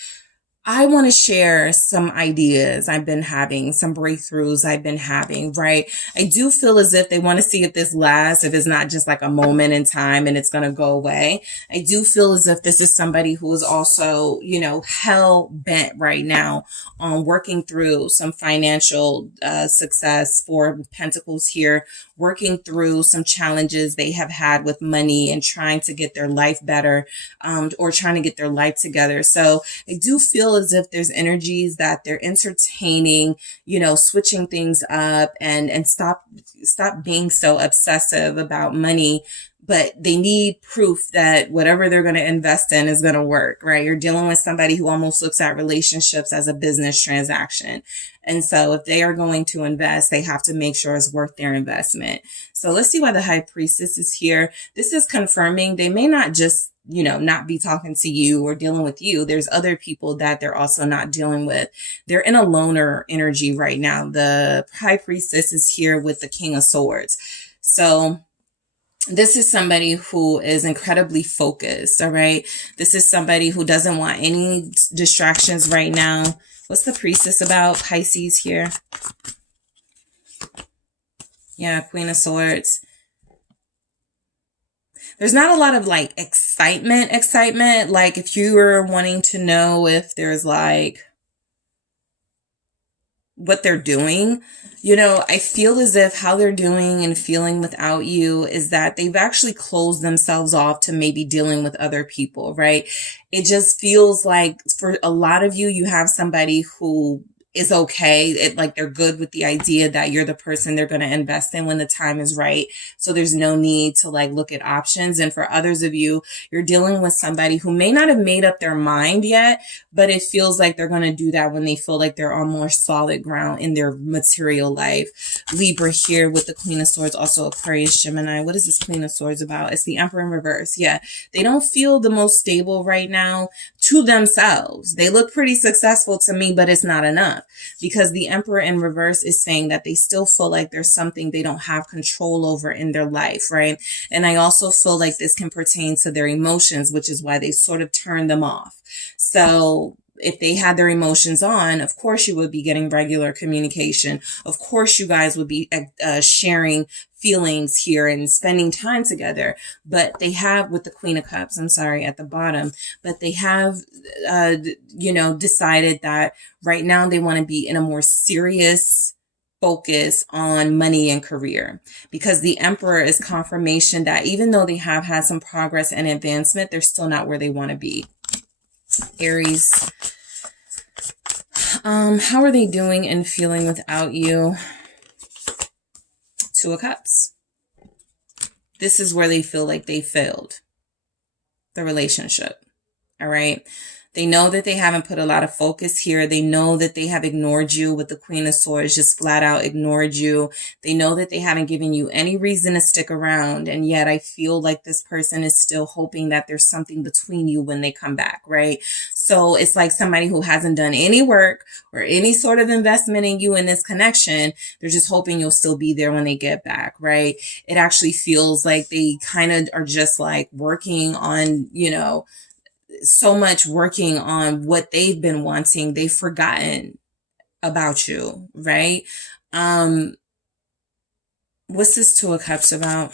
I want to share some ideas I've been having, some breakthroughs I've been having, right? I do feel as if they want to see if this lasts, if it's not just like a moment in time and it's going to go away. I do feel as if this is somebody who is also, you know, hell bent right now on working through some financial success, for Pentacles here, working through some challenges they have had with money and trying to get their life better, or trying to get their life together. So I do feel as if there's energies that they're entertaining, you know, switching things up and stop being so obsessive about money. But they need proof that whatever they're going to invest in is going to work, right? You're dealing with somebody who almost looks at relationships as a business transaction. And so if they are going to invest, they have to make sure it's worth their investment. So let's see why the High Priestess is here. This is confirming they may not just, you know, not be talking to you or dealing with you. There's other people that they're also not dealing with. They're in a loner energy right now. The High Priestess is here with the King of Swords. So this is somebody who is incredibly focused, all right? This is somebody who doesn't want any distractions right now. What's the Priestess about? Pisces here. Yeah, Queen of Swords. There's not a lot of like excitement. Like if you were wanting to know if there's like what they're doing, you know, I feel as if how they're doing and feeling without you is that they've actually closed themselves off to maybe dealing with other people, right? It just feels like for a lot of you, you have somebody who is okay. Like they're good with the idea that you're the person they're going to invest in when the time is right. So there's no need to like look at options. And for others of you, you're dealing with somebody who may not have made up their mind yet, but it feels like they're going to do that when they feel like they're on more solid ground in their material life. Libra here with the Queen of Swords, also Aquarius, Gemini. What is this Queen of Swords about? It's the Emperor in reverse. Yeah. They don't feel the most stable right now to themselves. They look pretty successful to me, but it's not enough. Because the Emperor in reverse is saying that they still feel like there's something they don't have control over in their life, right? And I also feel like this can pertain to their emotions, which is why they sort of turn them off. So if they had their emotions on, of course you would be getting regular communication. Of course you guys would be sharing feelings here and spending time together. But they have, with the Queen of Cups, I'm sorry, at the bottom, but they have, you know, decided that right now they want to be in a more serious focus on money and career, because the Emperor is confirmation that even though they have had some progress and advancement, they're still not where they want to be. Aries, how are they doing and feeling without you? Two of Cups. This is where they feel like they failed the relationship. All right. They know that they haven't put a lot of focus here. They know that they have ignored you with the Queen of Swords, just flat out ignored you. They know that they haven't given you any reason to stick around. And yet I feel like this person is still hoping that there's something between you when they come back, right? So it's like somebody who hasn't done any work or any sort of investment in you in this connection. They're just hoping you'll still be there when they get back, right? It actually feels like they kind of are just like working on, you know, so much working on what they've been wanting. They've forgotten about you, right? What's this Two of Cups about?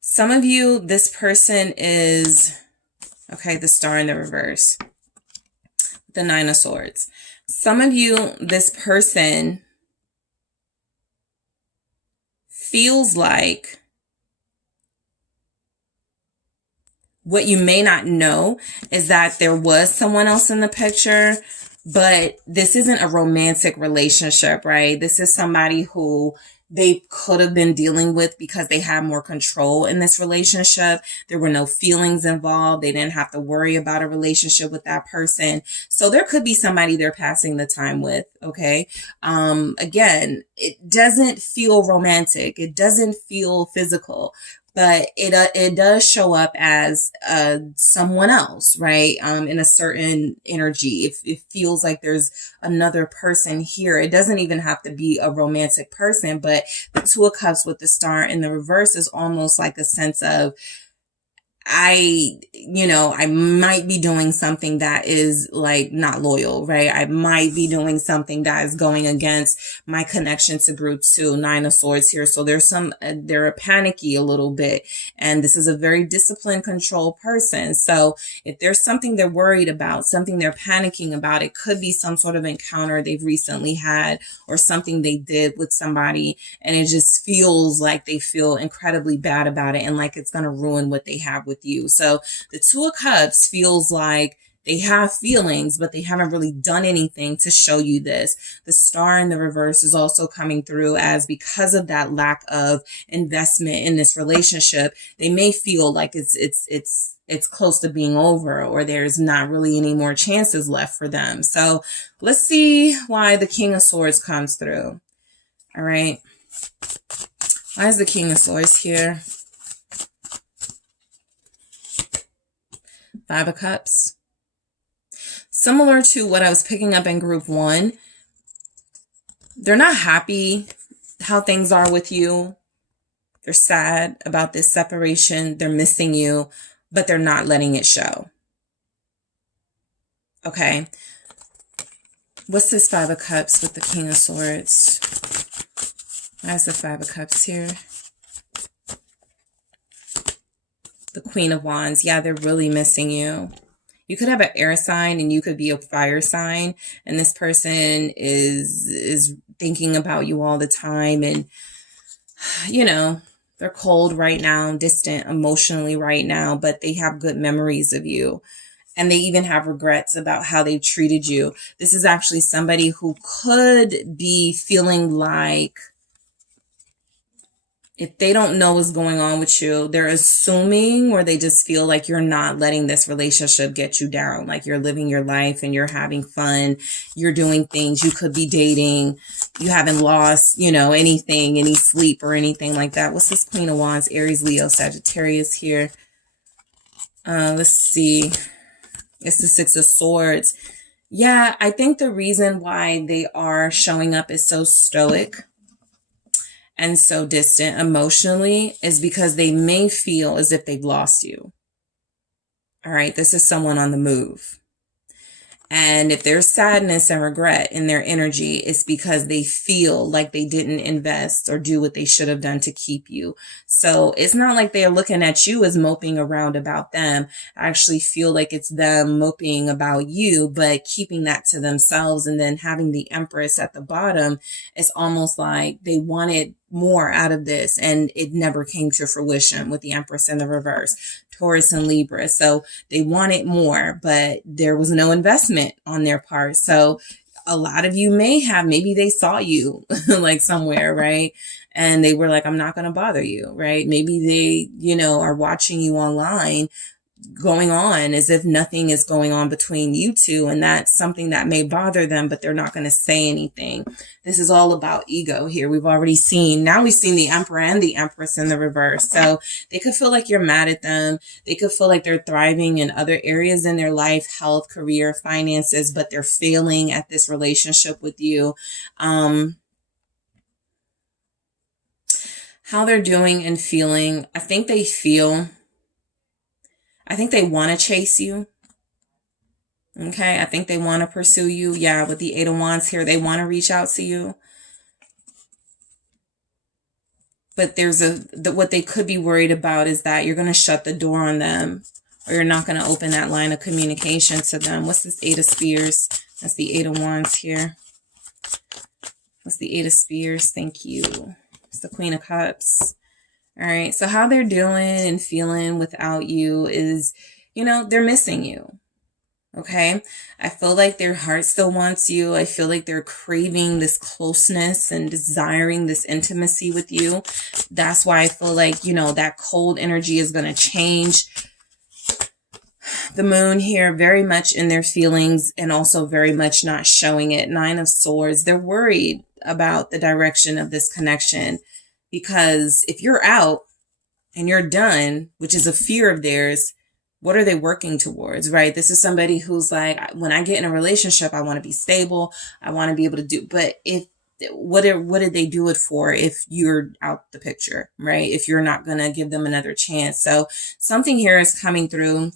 Some of you, this person is, okay, the Star in the reverse, the Nine of Swords. Some of you, this person feels like what you may not know is that there was someone else in the picture, but this isn't a romantic relationship, right? This is somebody who they could have been dealing with because they had more control in this relationship. There were no feelings involved. They didn't have to worry about a relationship with that person. So there could be somebody they're passing the time with. Okay. Again, it doesn't feel romantic. It doesn't feel physical, but it does show up as someone else, right? In a certain energy. It feels like there's another person here. It doesn't even have to be a romantic person, but the Two of Cups with the star in the reverse is almost like a sense of, I might be doing something that is like not loyal, right? I might be doing something that is going against my connection to group 2, 9 of Swords here. So they're panicky a little bit. And this is a very disciplined, controlled person. So if there's something they're worried about, something they're panicking about, it could be some sort of encounter they've recently had or something they did with somebody. And it just feels like they feel incredibly bad about it and like it's going to ruin what they have with you. So the Two of Cups feels like they have feelings, but they haven't really done anything to show you this. The star in the reverse is also coming through as, because of that lack of investment in this relationship, they may feel like it's close to being over, or there's not really any more chances left for them. So let's see why the King of Swords comes through. All right. Why is the King of Swords here? 5 of Cups. Similar to what I was picking up in group 1, they're not happy how things are with you. They're sad about this separation. They're missing you, but they're not letting it show. Okay. What's this 5 of Cups with the King of Swords? Why is the 5 of Cups here? The Queen of Wands. Yeah, they're really missing you. You could have an air sign and you could be a fire sign. And this person is thinking about you all the time. And, they're cold right now, distant emotionally right now, but they have good memories of you. And they even have regrets about how they treated you. This is actually somebody who could be feeling like, if they don't know what's going on with you, they're assuming, or they just feel like you're not letting this relationship get you down. Like you're living your life and you're having fun. You're doing things. You could be dating. You haven't lost, anything, any sleep or anything like that. What's this Queen of Wands? Aries, Leo, Sagittarius here. Let's see. It's the 6 of Swords. Yeah, I think the reason why they are showing up as so stoic and so distant emotionally is because they may feel as if they've lost you. All right, this is someone on the move. And if there's sadness and regret in their energy, it's because they feel like they didn't invest or do what they should have done to keep you. So it's not like they're looking at you as moping around about them. I actually feel like it's them moping about you, but keeping that to themselves. And then having the Empress at the bottom, it's almost like they wanted more out of this and it never came to fruition with the Empress in the reverse. Taurus and Libra. So they wanted more, but there was no investment on their part. So a lot of you maybe they saw you like somewhere, right? And they were like, I'm not going to bother you, right? Maybe they, are watching you online going on as if nothing is going on between you two. And that's something that may bother them, but they're not going to say anything. This is all about ego here. We've seen the Emperor and the Empress in the reverse. So they could feel like you're mad at them. They could feel like they're thriving in other areas in their life, health, career, finances, but they're failing at this relationship with you. How they're doing and feeling. I think they want to chase you. Okay. I think they want to pursue you. Yeah. With the 8 of Wands here, they want to reach out to you. But there's what they could be worried about is that you're going to shut the door on them, or you're not going to open that line of communication to them. What's this 8 of Spears? That's the 8 of Wands here. What's the 8 of Spears? Thank you. It's the Queen of Cups. All right. So how they're doing and feeling without you is, they're missing you. Okay. I feel like their heart still wants you. I feel like they're craving this closeness and desiring this intimacy with you. That's why I feel like, that cold energy is going to change. The moon here, very much in their feelings and also very much not showing it. 9 of Swords. They're worried about the direction of this connection, because if you're out and you're done, which is a fear of theirs, what are they working towards, right? This is somebody who's like, when I get in a relationship, I want to be stable. I want to be able to do, but what did they do it for if you're out the picture, right? If you're not going to give them another chance. So something here is coming through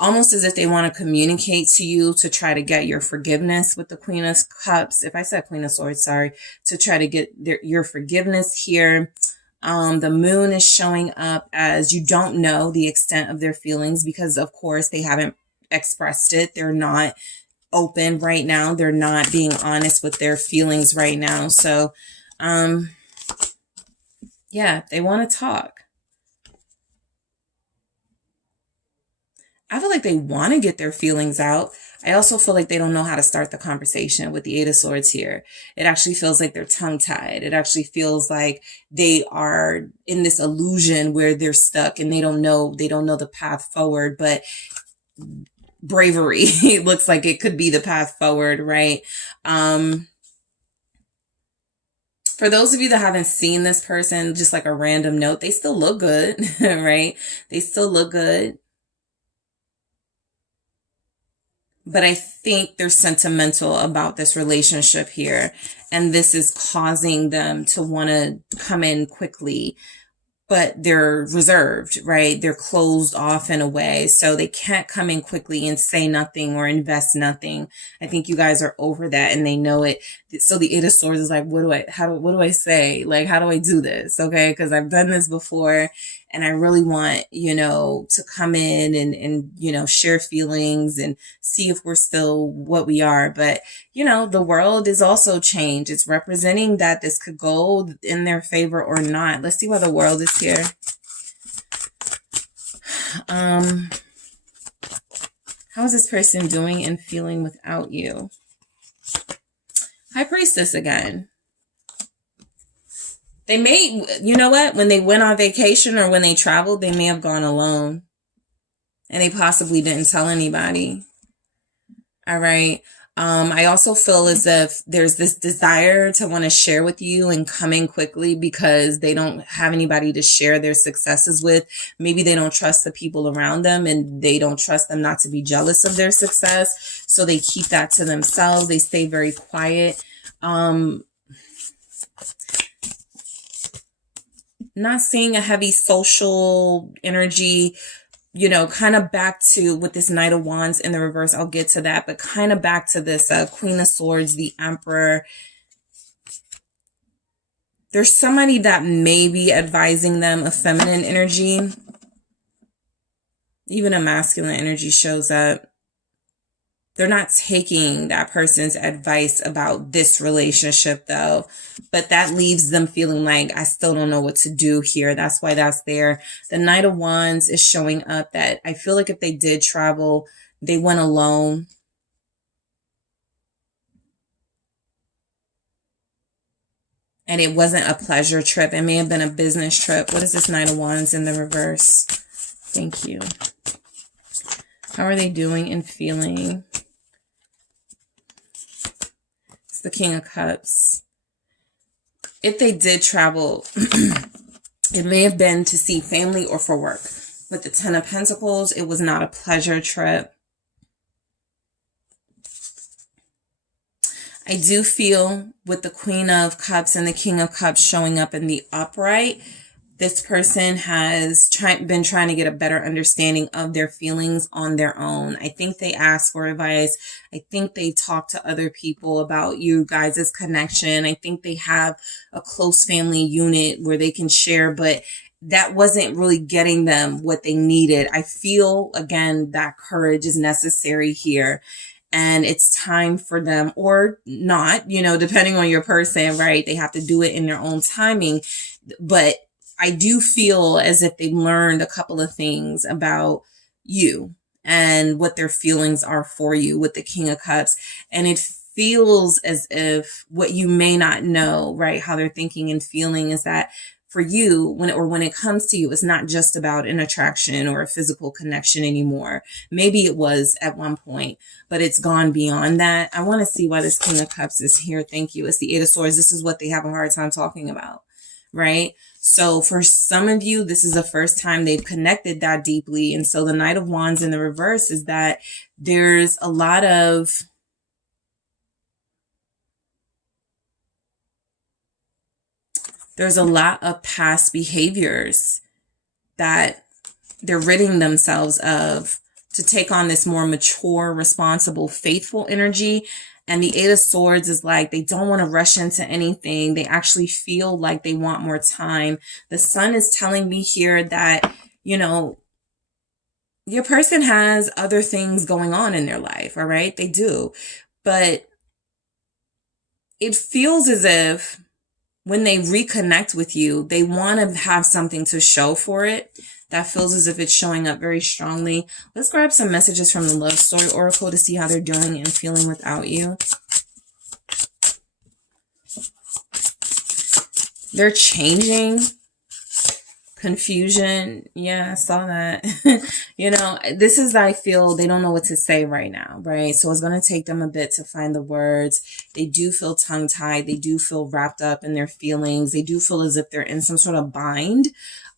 almost as if they want to communicate to you to try to get your forgiveness with the Queen of Cups. If I said Queen of Swords, sorry, to try to get your forgiveness here. The moon is showing up as you don't know the extent of their feelings because, of course, they haven't expressed it. They're not open right now. They're not being honest with their feelings right now. So, yeah, they want to talk. I feel like they want to get their feelings out. I also feel like they don't know how to start the conversation with the 8 of Swords here. It actually feels like they're tongue-tied. It actually feels like they are in this illusion where they're stuck and they don't know the path forward, but bravery it looks like it could be the path forward, right? For those of you that haven't seen this person, just like a random note, they still look good, right? They still look good. But I think they're sentimental about this relationship here. And this is causing them to want to come in quickly. But they're reserved, right? They're closed off in a way. So they can't come in quickly and say nothing or invest nothing. I think you guys are over that and they know it. So the 8 of Swords is like, what do I say? Like, how do I do this? Okay. Cause I've done this before and I really want, to come in and, share feelings and see if we're still what we are. But, the world is also changed. It's representing that this could go in their favor or not. Let's see why the world is here. How is this person doing and feeling without you? High Priestess again. They may, when they went on vacation or when they traveled, they may have gone alone. And they possibly didn't tell anybody. All right. I also feel as if there's this desire to want to share with you and come in quickly because they don't have anybody to share their successes with. Maybe they don't trust the people around them and they don't trust them not to be jealous of their success. So they keep that to themselves. They stay very quiet. Not seeing a heavy social energy, kind of back to with this Knight of Wands in the reverse. I'll get to that, but kind of back to this Queen of Swords, the Emperor. There's somebody that may be advising them of feminine energy. Even a masculine energy shows up. They're not taking that person's advice about this relationship though, but that leaves them feeling like I still don't know what to do here. That's why that's there. The Knight of Wands is showing up that I feel like if they did travel, they went alone. And it wasn't a pleasure trip. It may have been a business trip. What is this Knight of Wands in the reverse? Thank you. How are they doing and feeling? The King of Cups. If they did travel, it may have been to see family or for work. With the 10 of Pentacles, it was not a pleasure trip. I do feel with the Queen of Cups and the King of Cups showing up in the upright, this person has been trying to get a better understanding of their feelings on their own. I think they asked for advice. I think they talked to other people about you guys' connection. I think they have a close family unit where they can share, but that wasn't really getting them what they needed. I feel, again, that courage is necessary here. And it's time for them, or not, depending on your person, right? They have to do it in their own timing. But I do feel as if they've learned a couple of things about you and what their feelings are for you with the King of Cups. And it feels as if what you may not know, right, how they're thinking and feeling is that for you, when it comes to you, it's not just about an attraction or a physical connection anymore. Maybe it was at one point, but it's gone beyond that. I want to see why this King of Cups is here. Thank you. It's the Eight of Swords. This is what they have a hard time talking about, right? So for some of you, this is the first time they've connected that deeply. And so the Knight of Wands in the reverse is that there's a lot of past behaviors that they're ridding themselves of to take on this more mature, responsible, faithful energy. And the Eight of Swords is like, they don't want to rush into anything. They actually feel like they want more time. The Sun is telling me here that, you know, your person has other things going on in their life. All right. They do. But it feels as if when they reconnect with you, they want to have something to show for it. That feels as if it's showing up very strongly. Let's grab some messages from the Love Story Oracle to see how they're doing and feeling without you. They're changing. Confusion. Yeah, I saw that. You know, this is, I feel they don't know what to say right now, right? So it's going to take them a bit to find the words. They do feel tongue-tied. They do feel wrapped up in their feelings. They do feel as if they're in some sort of bind.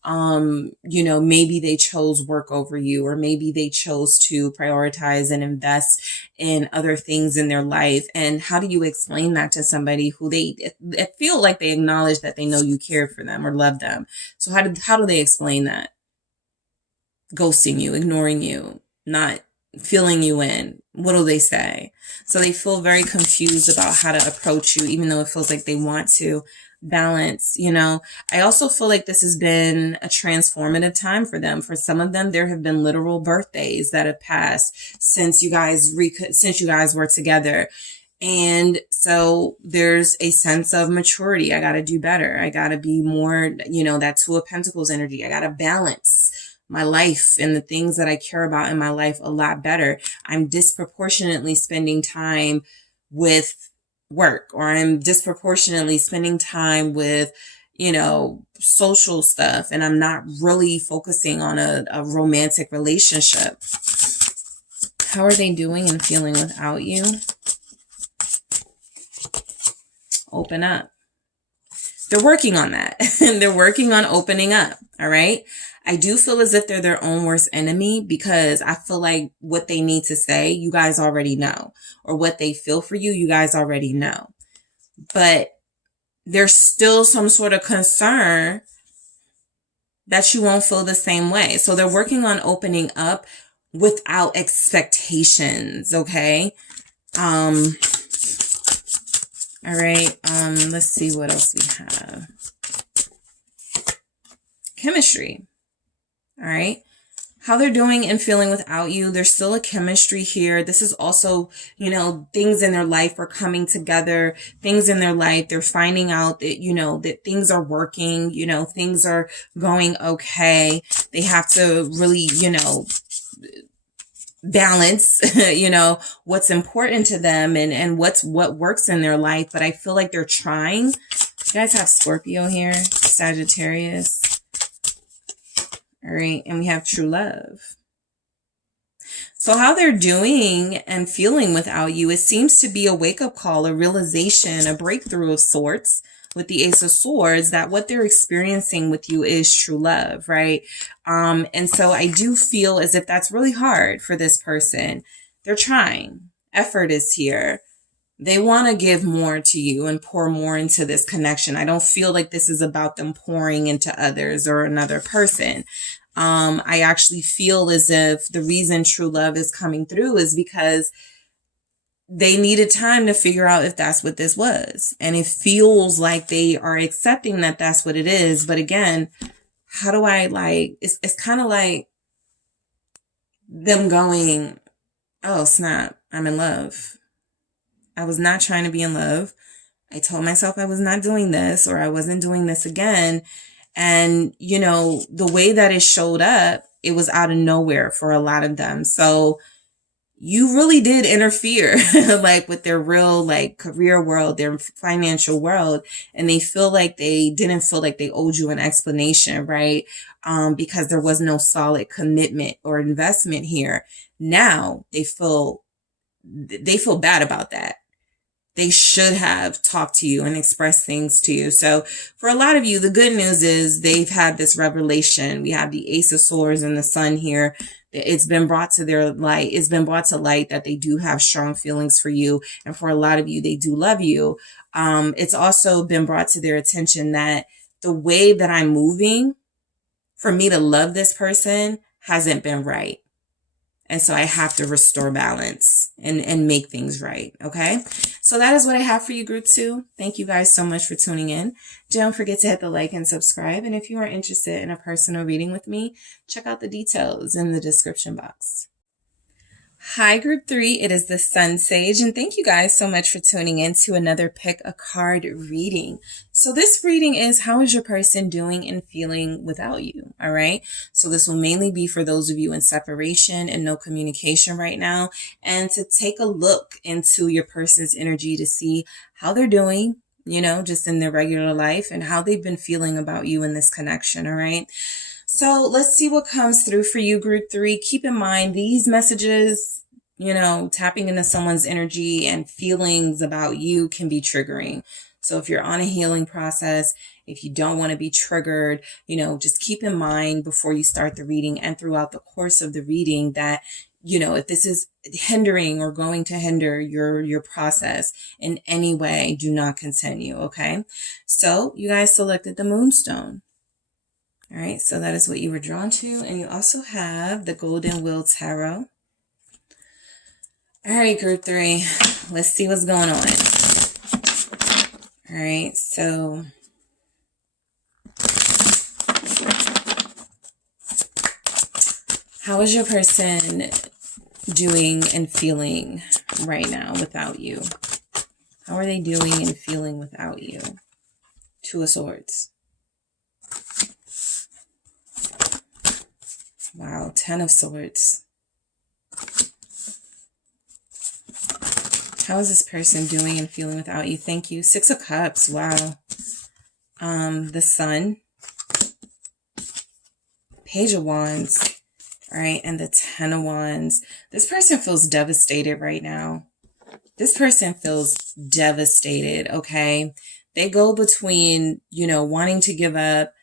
You know, maybe they chose work over you, or maybe they chose to prioritize and invest in other things in their life. And how do you explain that to somebody who they feel like they acknowledge that they know you care for them or love them? So how do they explain that? Ghosting you, ignoring you, not filling you in. What do they say? So they feel very confused about how to approach you, even though it feels like they want to. Balance, you know. I also feel like this has been a transformative time for them. For some of them, there have been literal birthdays that have passed since you guys were together. And so there's a sense of maturity. I got to do better. I got to be more, you know, that Two of Pentacles energy. I got to balance my life and the things that I care about in my life a lot better. I'm disproportionately spending time with work, or I'm disproportionately spending time with, you know, social stuff, and I'm not really focusing on a romantic relationship. How are they doing and feeling without you? Open up. They're working on that. They're working on opening up. All right. I do feel as if they're their own worst enemy, because I feel like what they need to say, you guys already know, or what they feel for you, you guys already know. But there's still some sort of concern that you won't feel the same way. So they're working on opening up without expectations. Okay. All right. Let's see what else we have. Chemistry. All right. How they're doing and feeling without you. There's still a chemistry here. This is also, you know, things in their life are coming together. Things in their life, they're finding out that, you know, that things are working, you know, things are going okay. They have to really, you know, balance, you know, what's important to them and what works in their life. But I feel like they're trying. You guys have Scorpio here, Sagittarius. All right. And we have true love. So how they're doing and feeling without you, it seems to be a wake-up call, a realization, a breakthrough of sorts with the Ace of Swords, that what they're experiencing with you is true love, right? And so I do feel as if that's really hard for this person. They're trying. Effort is here. They want to give more to you and pour more into this connection. I don't feel like this is about them pouring into others or another person. I actually feel as if the reason true love is coming through is because they needed time to figure out if that's what this was. And it feels like they are accepting that that's what it is. But again, how do I it's kind of like them going, oh snap, I'm in love. I was not trying to be in love. I told myself I was not doing this, or I wasn't doing this again. And, you know, the way that it showed up, it was out of nowhere for a lot of them. So you really did interfere like with their real like career world, their financial world. And they feel like they didn't feel like they owed you an explanation, right? Because there was no solid commitment or investment here. Now they feel bad about that. They should have talked to you and expressed things to you. So for a lot of you, the good news is they've had this revelation. We have the Ace of Swords and the Sun here. It's been brought to their light. It's been brought to light that they do have strong feelings for you. And for a lot of you, they do love you. It's also been brought to their attention that the way that I'm moving for me to love this person hasn't been right. And so I have to restore balance and make things right. Okay. So that is what I have for you, group 2. Thank you guys so much for tuning in. Don't forget to hit the like and subscribe. And if you are interested in a personal reading with me, check out the details in the description box. Hi, group 3. It is the SunSage, and thank you guys so much for tuning in to another pick a card reading. So this reading is how is your person doing and feeling without you? All right. So this will mainly be for those of you in separation and no communication right now, and to take a look into your person's energy to see how they're doing, you know, just in their regular life, and how they've been feeling about you in this connection. All right. So let's see what comes through for you, group 3. Keep in mind these messages, you know, tapping into someone's energy and feelings about you can be triggering. So if you're on a healing process, if you don't want to be triggered, you know, just keep in mind before you start the reading and throughout the course of the reading that, you know, if this is hindering or going to hinder your process in any way, do not continue. Okay. So you guys selected the Moonstone. All right, so that is what you were drawn to. And you also have the Golden Wheel Tarot. All right, group 3, let's see what's going on. All right, so how is your person doing and feeling right now without you? How are they doing and feeling without you? 2 of Swords. Wow, 10 of Swords. How is this person doing and feeling without you? Thank you. 6 of Cups. Wow. The Sun. Page of Wands. All right, and the 10 of Wands. This person feels devastated right now. This person feels devastated, okay? They go between, you know, wanting to give up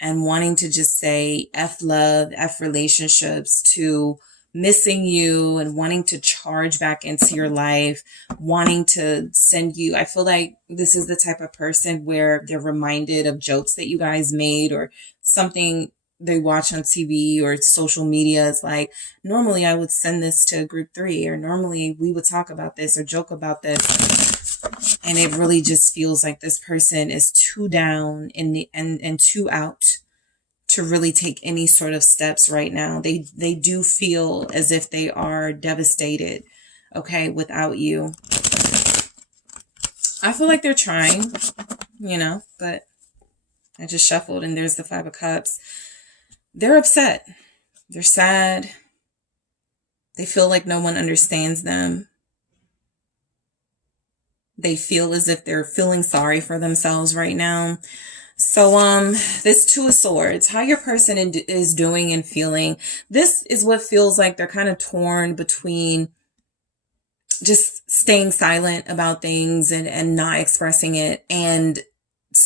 and wanting to just say F love, F relationships, to missing you and wanting to charge back into your life, wanting to send you. I feel like this is the type of person where they're reminded of jokes that you guys made or something they watch on TV or social media. Is like, normally I would send this to group 3, or normally we would talk about this or joke about this. And it really just feels like this person is too down and too out to really take any sort of steps right now. They do feel as if they are devastated, okay, without you. I feel like they're trying, you know, but I just shuffled and there's the 5 of Cups. They're upset. They're sad. They feel like no one understands them. They feel as if they're feeling sorry for themselves right now. So, this 2 of Swords, how your person is doing and feeling. This is what feels like they're kind of torn between just staying silent about things and not expressing it, and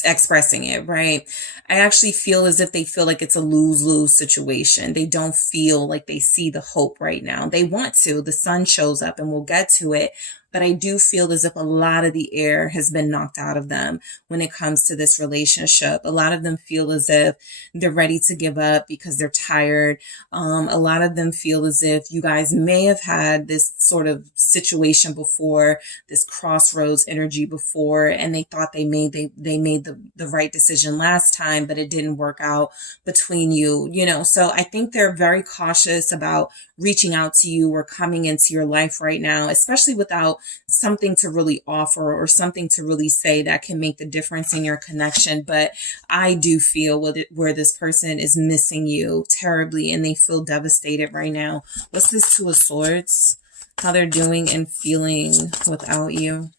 expressing it, right? I actually feel as if they feel like it's a lose-lose situation. They don't feel like they see the hope right now. They want to. The Sun shows up and we'll get to it. But I do feel as if a lot of the air has been knocked out of them when it comes to this relationship. A lot of them feel as if they're ready to give up because they're tired. A lot of them feel as if you guys may have had this sort of situation before, this crossroads energy before, and they thought they made the right decision last time, but it didn't work out between you, you know. So I think they're very cautious about reaching out to you or coming into your life right now, especially without something to really offer or something to really say that can make the difference in your connection. But I do feel where this person is missing you terribly and they feel devastated right now. What's this Two of Swords? How they're doing and feeling without you.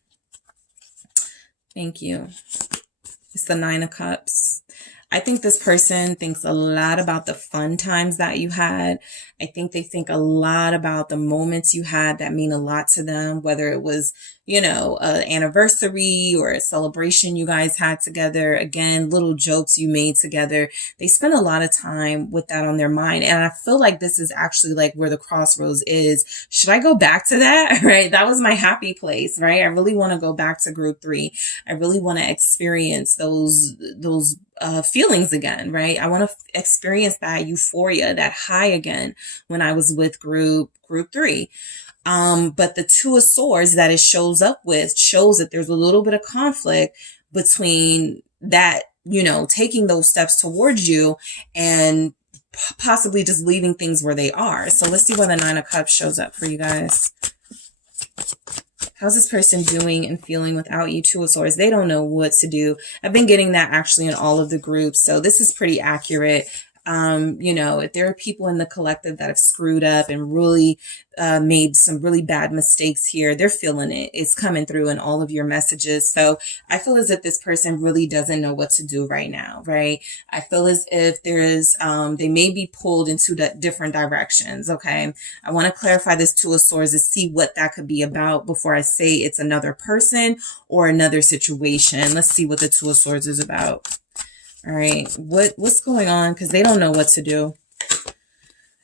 Thank you. It's the Nine of Cups. I think this person thinks a lot about the fun times that you had. I think they think a lot about the moments you had that mean a lot to them, whether it was, you know, an anniversary or a celebration you guys had together. Again, little jokes you made together. They spend a lot of time with that on their mind. And I feel like this is actually like where the crossroads is. Should I go back to that? Right? That was my happy place, right? I really want to go back to group 3. I really want to experience those feelings again, right? I want to experience that euphoria, that high again when I was with group 3. But the Two of Swords that it shows up with shows that there's a little bit of conflict between that, you know, taking those steps towards you and possibly just leaving things where they are. So let's see why the Nine of Cups shows up for you guys. How's this person doing and feeling without you? Two of Swords. They don't know what to do. I've been getting that actually in all of the groups. So this is pretty accurate. You know, if there are people in the collective that have screwed up and really made some really bad mistakes here, they're feeling it. It's coming through in all of your messages. So I feel as if this person really doesn't know what to do right now, right? I feel as if there is, they may be pulled into different directions, okay? I want to clarify this Two of Swords to see what that could be about before I say it's another person or another situation. Let's see what the Two of Swords is about. All right, what's going on? Because they don't know what to do.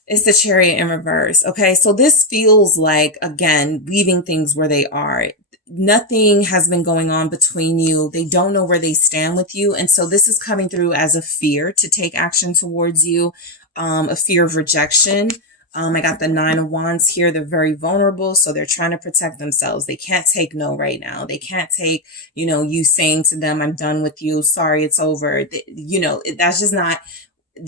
It's the Chariot in reverse. Okay, so this feels like, again, leaving things where they are. Nothing has been going on between you. They don't know where they stand with you. And so this is coming through as a fear to take action towards you, a fear of rejection. I got the Nine of Wands here. They're very vulnerable. So they're trying to protect themselves. They can't take no right now. They can't take, you know, you saying to them, I'm done with you. Sorry, it's over. You know, that's just not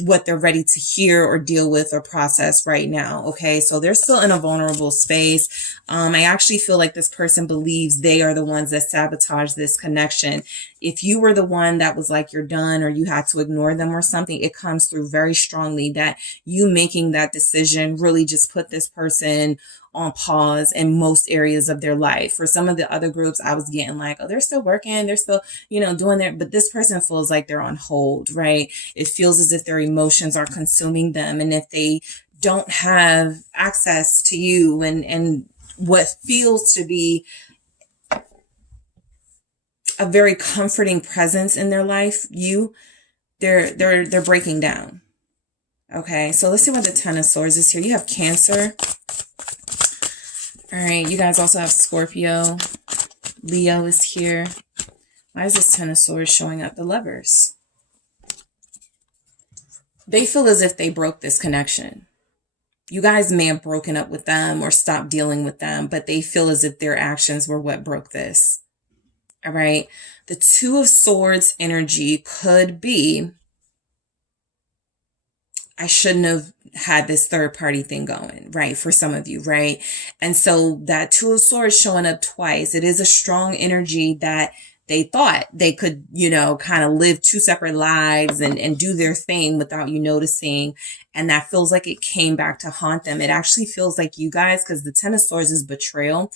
what they're ready to hear or deal with or process right now. Okay. So they're still in a vulnerable space. I actually feel like this person believes they are the ones that sabotage this connection. If you were the one that was like, you're done, or you had to ignore them or something, it comes through very strongly that you making that decision really just put this person on pause in most areas of their life. For some of the other groups, I was getting like, oh, they're still working. They're still, you know, doing their, but this person feels like they're on hold, right? It feels as if their emotions are consuming them. And if they don't have access to you and what feels to be a very comforting presence in their life, they're breaking down. Okay. So let's see what the Ten of Swords is here. You have Cancer. All right, you guys also have Scorpio. Leo is here. Why is this Ten of Swords showing up? The Lovers. They feel as if they broke this connection. You guys may have broken up with them or stopped dealing with them, but they feel as if their actions were what broke this. All right. The Two of Swords energy could be, I shouldn't have had this third party thing going, right? For some of you, right? And so that Two of Swords showing up twice, it is a strong energy that they thought they could, you know, kind of live two separate lives and do their thing without you noticing. And that feels like it came back to haunt them. It actually feels like you guys, because the Ten of Swords is betrayal.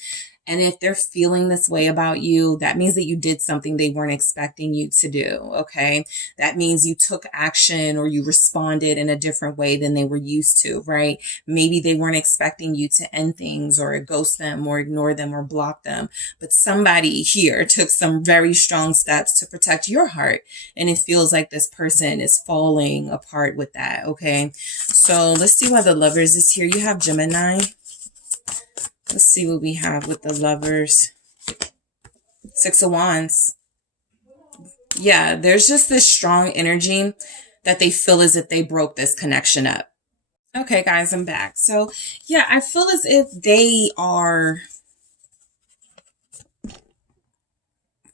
And if they're feeling this way about you, that means that you did something they weren't expecting you to do. Okay. That means you took action or you responded in a different way than they were used to, right? Maybe they weren't expecting you to end things or ghost them or ignore them or block them. But somebody here took some very strong steps to protect your heart. And it feels like this person is falling apart with that. Okay. So let's see why the Lovers is here. You have Gemini. Let's see what we have with the Lovers. Six of Wands. Yeah, there's just this strong energy that they feel as if they broke this connection up. Okay, guys, I'm back. So, yeah, I feel as if they are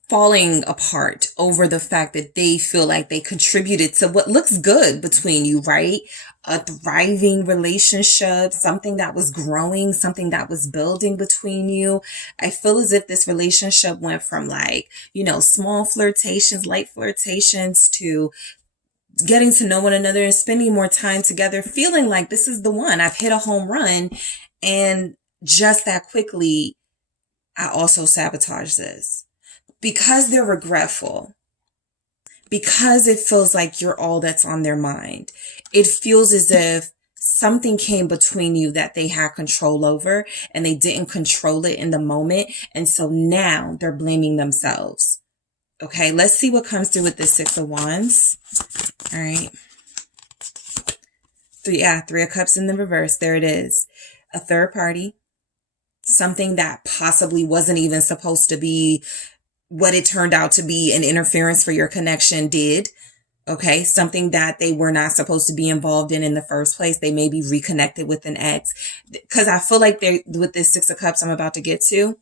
falling apart over the fact that they feel like they contributed to what looks good between you, right? a thriving relationship, something that was growing, something that was building between you. I feel as if this relationship went from like, you know, small flirtations, light flirtations to getting to know one another and spending more time together, feeling like this is the one. I've hit a home run. And just that quickly, I also sabotage this because they're regretful. Because it feels like you're all that's on their mind. It feels as if something came between you that they had control over and they didn't control it in the moment. And so now they're blaming themselves. Okay, let's see what comes through with the Six of Wands. All right. Three of Cups in the reverse. There it is. A third party. Something that possibly wasn't even supposed to be what it turned out to be. An interference for your connection did. Okay. Something that they were not supposed to be involved in the first place. They may be reconnected with an ex. Because I feel like they're, with this Six of Cups I'm about to get to,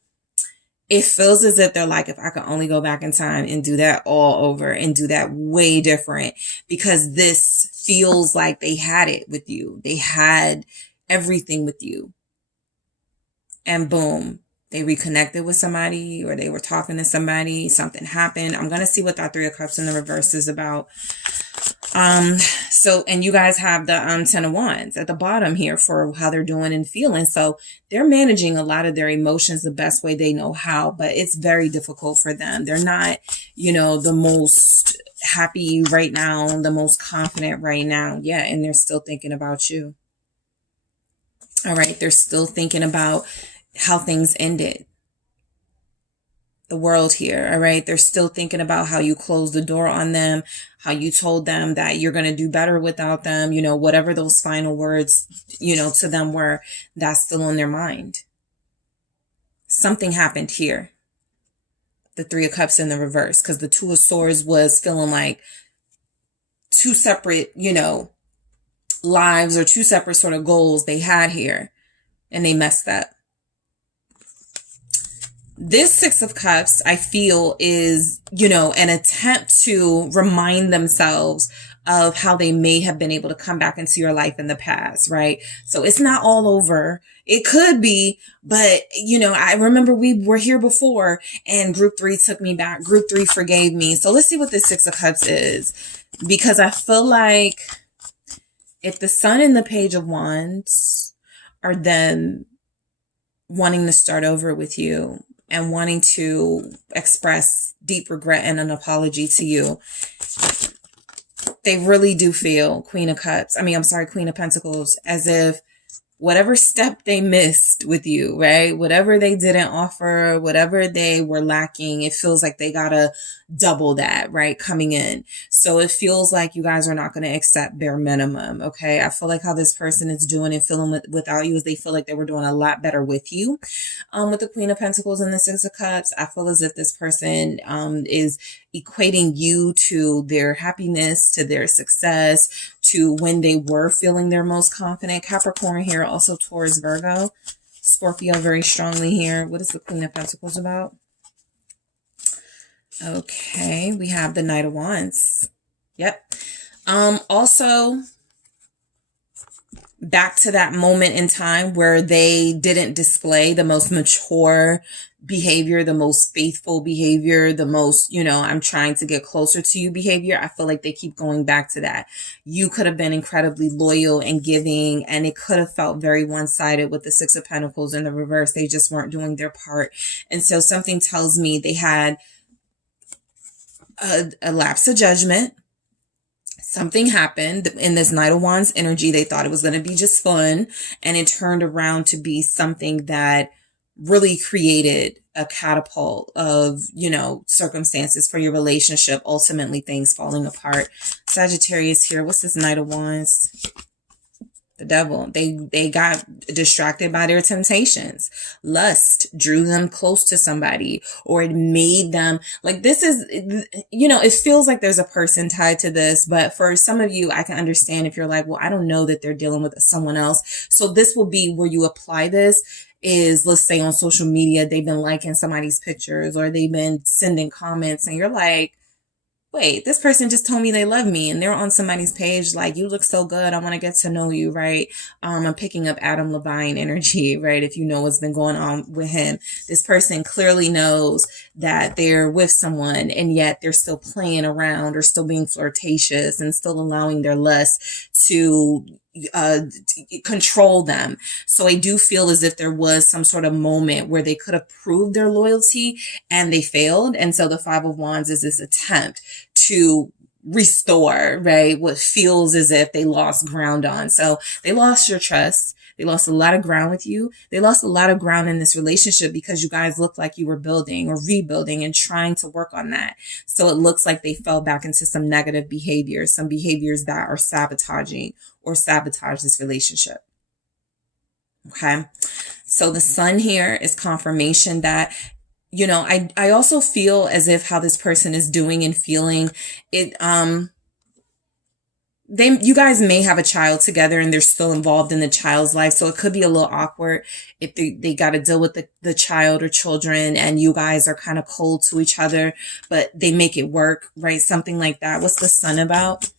it feels as if they're like, if I could only go back in time and do that all over and do that way different, because this feels like they had it with you. They had everything with you. And boom, they reconnected with somebody, or they were talking to somebody, something happened. I'm going to see what that Three of Cups in the reverse is about. And you guys have the Ten of Wands at the bottom here for how they're doing and feeling. So they're managing a lot of their emotions the best way they know how, but it's very difficult for them. They're not, you know, the most happy right now, the most confident right now. Yeah, and they're still thinking about you. All right, they're still thinking about how things ended. The world here, all right? They're still thinking about how you closed the door on them, how you told them that you're going to do better without them, you know, whatever those final words, you know, to them were, that's still on their mind. Something happened here. The Three of Cups in the reverse, because the Two of Swords was feeling like two separate, you know, lives or two separate sort of goals they had here, and they messed up. This Six of Cups, I feel, is, you know, an attempt to remind themselves of how they may have been able to come back into your life in the past, right? So it's not all over. It could be, but, you know, I remember we were here before and group 3 took me back. Group 3 forgave me. So let's see what this Six of Cups is, because I feel like if the Sun and the Page of Wands are them wanting to start over with you, and wanting to express deep regret and an apology to you, they really do feel Queen of Pentacles, as if whatever step they missed with you, right? Whatever they didn't offer, whatever they were lacking, it feels like they gotta double that, right? Coming in. So it feels like you guys are not going to accept bare minimum. Okay. I feel like how this person is doing and feeling without you is they feel like they were doing a lot better with you. With the Queen of Pentacles and the Six of Cups, I feel as if this person, is equating you to their happiness, to their success, to when they were feeling their most confident. Capricorn here, also Taurus, Virgo, Scorpio very strongly here. What is the Queen of Pentacles about? Okay, we have the Knight of Wands. Yep. Also, back to that moment in time where they didn't display the most mature behavior, the most faithful behavior, the most, you know, I'm trying to get closer to you behavior. I feel like they keep going back to that. You could have been incredibly loyal and giving, and it could have felt very one-sided with the Six of Pentacles in the reverse. They just weren't doing their part. And so something tells me they had a lapse of judgment. Something happened in this Knight of Wands energy. They thought it was going to be just fun, and it turned around to be something that really created a catapult of, you know, circumstances for your relationship. Ultimately, things falling apart. Sagittarius here. What's this Knight of Wands? The devil. They got distracted by their temptations. Lust drew them close to somebody, or it made them like, this is, you know, it feels like there's a person tied to this, but for some of you, I can understand if you're like, well, I don't know that they're dealing with someone else. So this will be where you apply this is, let's say on social media, they've been liking somebody's pictures or they've been sending comments and you're like, wait, this person just told me they love me, and they're on somebody's page like, you look so good, I want to get to know you, right? I'm picking up Adam Levine energy, right? If you know what's been going on with him, this person clearly knows that they're with someone, and yet they're still playing around or still being flirtatious and still allowing their lust to control them. So I do feel as if there was some sort of moment where they could have proved their loyalty and they failed. And so the Five of Wands is this attempt to restore, right, what feels as if they lost ground on. So they lost your trust. They lost a lot of ground with you. They lost a lot of ground in this relationship because you guys looked like you were building or rebuilding and trying to work on that. So it looks like they fell back into some negative behaviors, some behaviors that are sabotaging or sabotage this relationship. Okay. So the Sun here is confirmation that, you know, I also feel as if how this person is doing and feeling it, you guys may have a child together and they're still involved in the child's life. So it could be a little awkward if they got to deal with the child or children and you guys are kind of cold to each other, but they make it work, right? Something like that. What's the Sun about?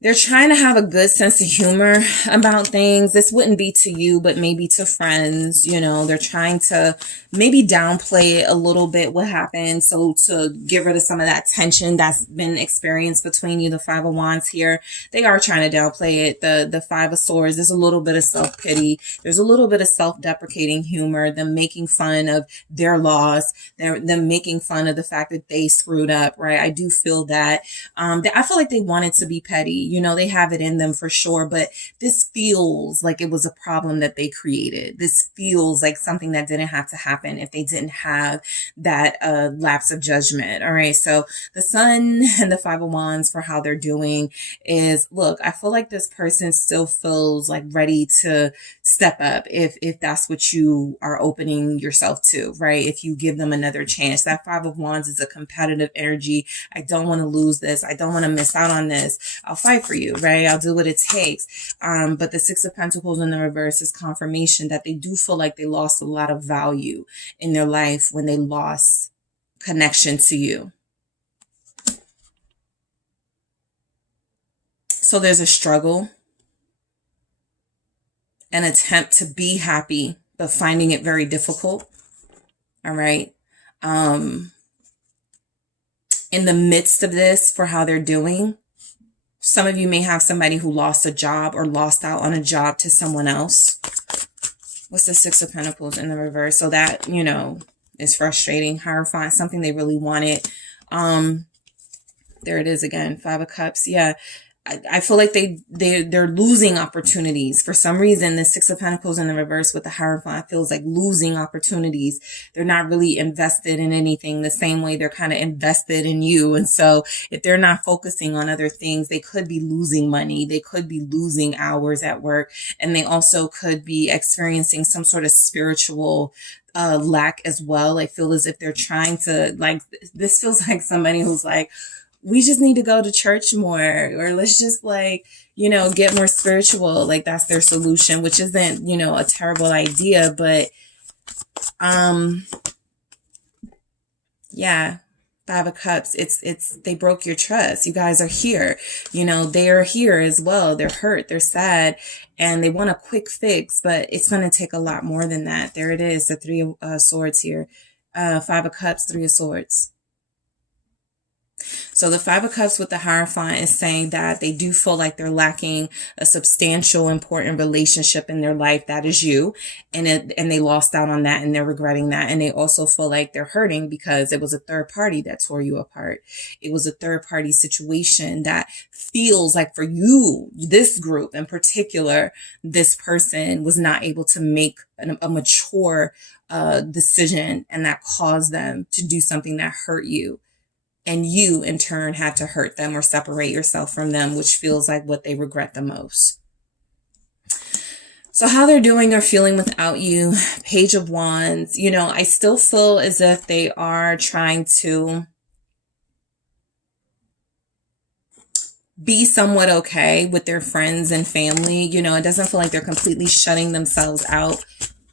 They're trying to have a good sense of humor about things. This wouldn't be to you, but maybe to friends. You know, they're trying to maybe downplay a little bit what happened. So to get rid of some of that tension that's been experienced between you, the Five of Wands here, they are trying to downplay it. The Five of Swords, there's a little bit of self-pity. There's a little bit of self-deprecating humor, them making fun of their loss, them making fun of the fact that they screwed up, right? I do feel that. I feel like they wanted to be petty. You know, they have it in them for sure, but this feels like it was a problem that they created. This feels like something that didn't have to happen if they didn't have that lapse of judgment. All right. So the Sun and the Five of Wands for how they're doing is, look, I feel like this person still feels like ready to step up if that's what you are opening yourself to, right? If you give them another chance. That Five of Wands is a competitive energy. I don't want to lose this. I don't want to miss out on this. I'll fight for you, right? I'll do what it takes. But the Six of Pentacles in the reverse is confirmation that they do feel like they lost a lot of value in their life when they lost connection to you. So there's a struggle, an attempt to be happy, but finding it very difficult. All right. In the midst of this, for how they're doing, some of you may have somebody who lost a job or lost out on a job to someone else. What's the Six of Pentacles in the reverse? So that, you know, is frustrating. Hierophant, something they really wanted. There it is again. Five of Cups. Yeah. I feel like they're losing opportunities. For some reason, the Six of Pentacles in the reverse with the Hierophant feels like losing opportunities. They're not really invested in anything the same way they're kind of invested in you. And so if they're not focusing on other things, they could be losing money. They could be losing hours at work. And they also could be experiencing some sort of spiritual lack as well. I feel as if they're trying to, like, this feels like somebody who's like, we just need to go to church more, or let's just, like, you know, get more spiritual. Like, that's their solution, which isn't, you know, a terrible idea, but, yeah, Five of Cups, they broke your trust. You guys are here, you know, they are here as well. They're hurt, they're sad, and they want a quick fix, but it's going to take a lot more than that. There it is, the Three of Swords here. Five of Cups, Three of Swords. So the Five of Cups with the Hierophant is saying that they do feel like they're lacking a substantial, important relationship in their life. That is you. And they lost out on that and they're regretting that. And they also feel like they're hurting because it was a third party that tore you apart. It was a third party situation that feels like for you, this group in particular, this person was not able to make a mature decision, and that caused them to do something that hurt you. And you, in turn, had to hurt them or separate yourself from them, which feels like what they regret the most. So how they're doing or feeling without you, Page of Wands, you know, I still feel as if they are trying to be somewhat okay with their friends and family. You know, it doesn't feel like they're completely shutting themselves out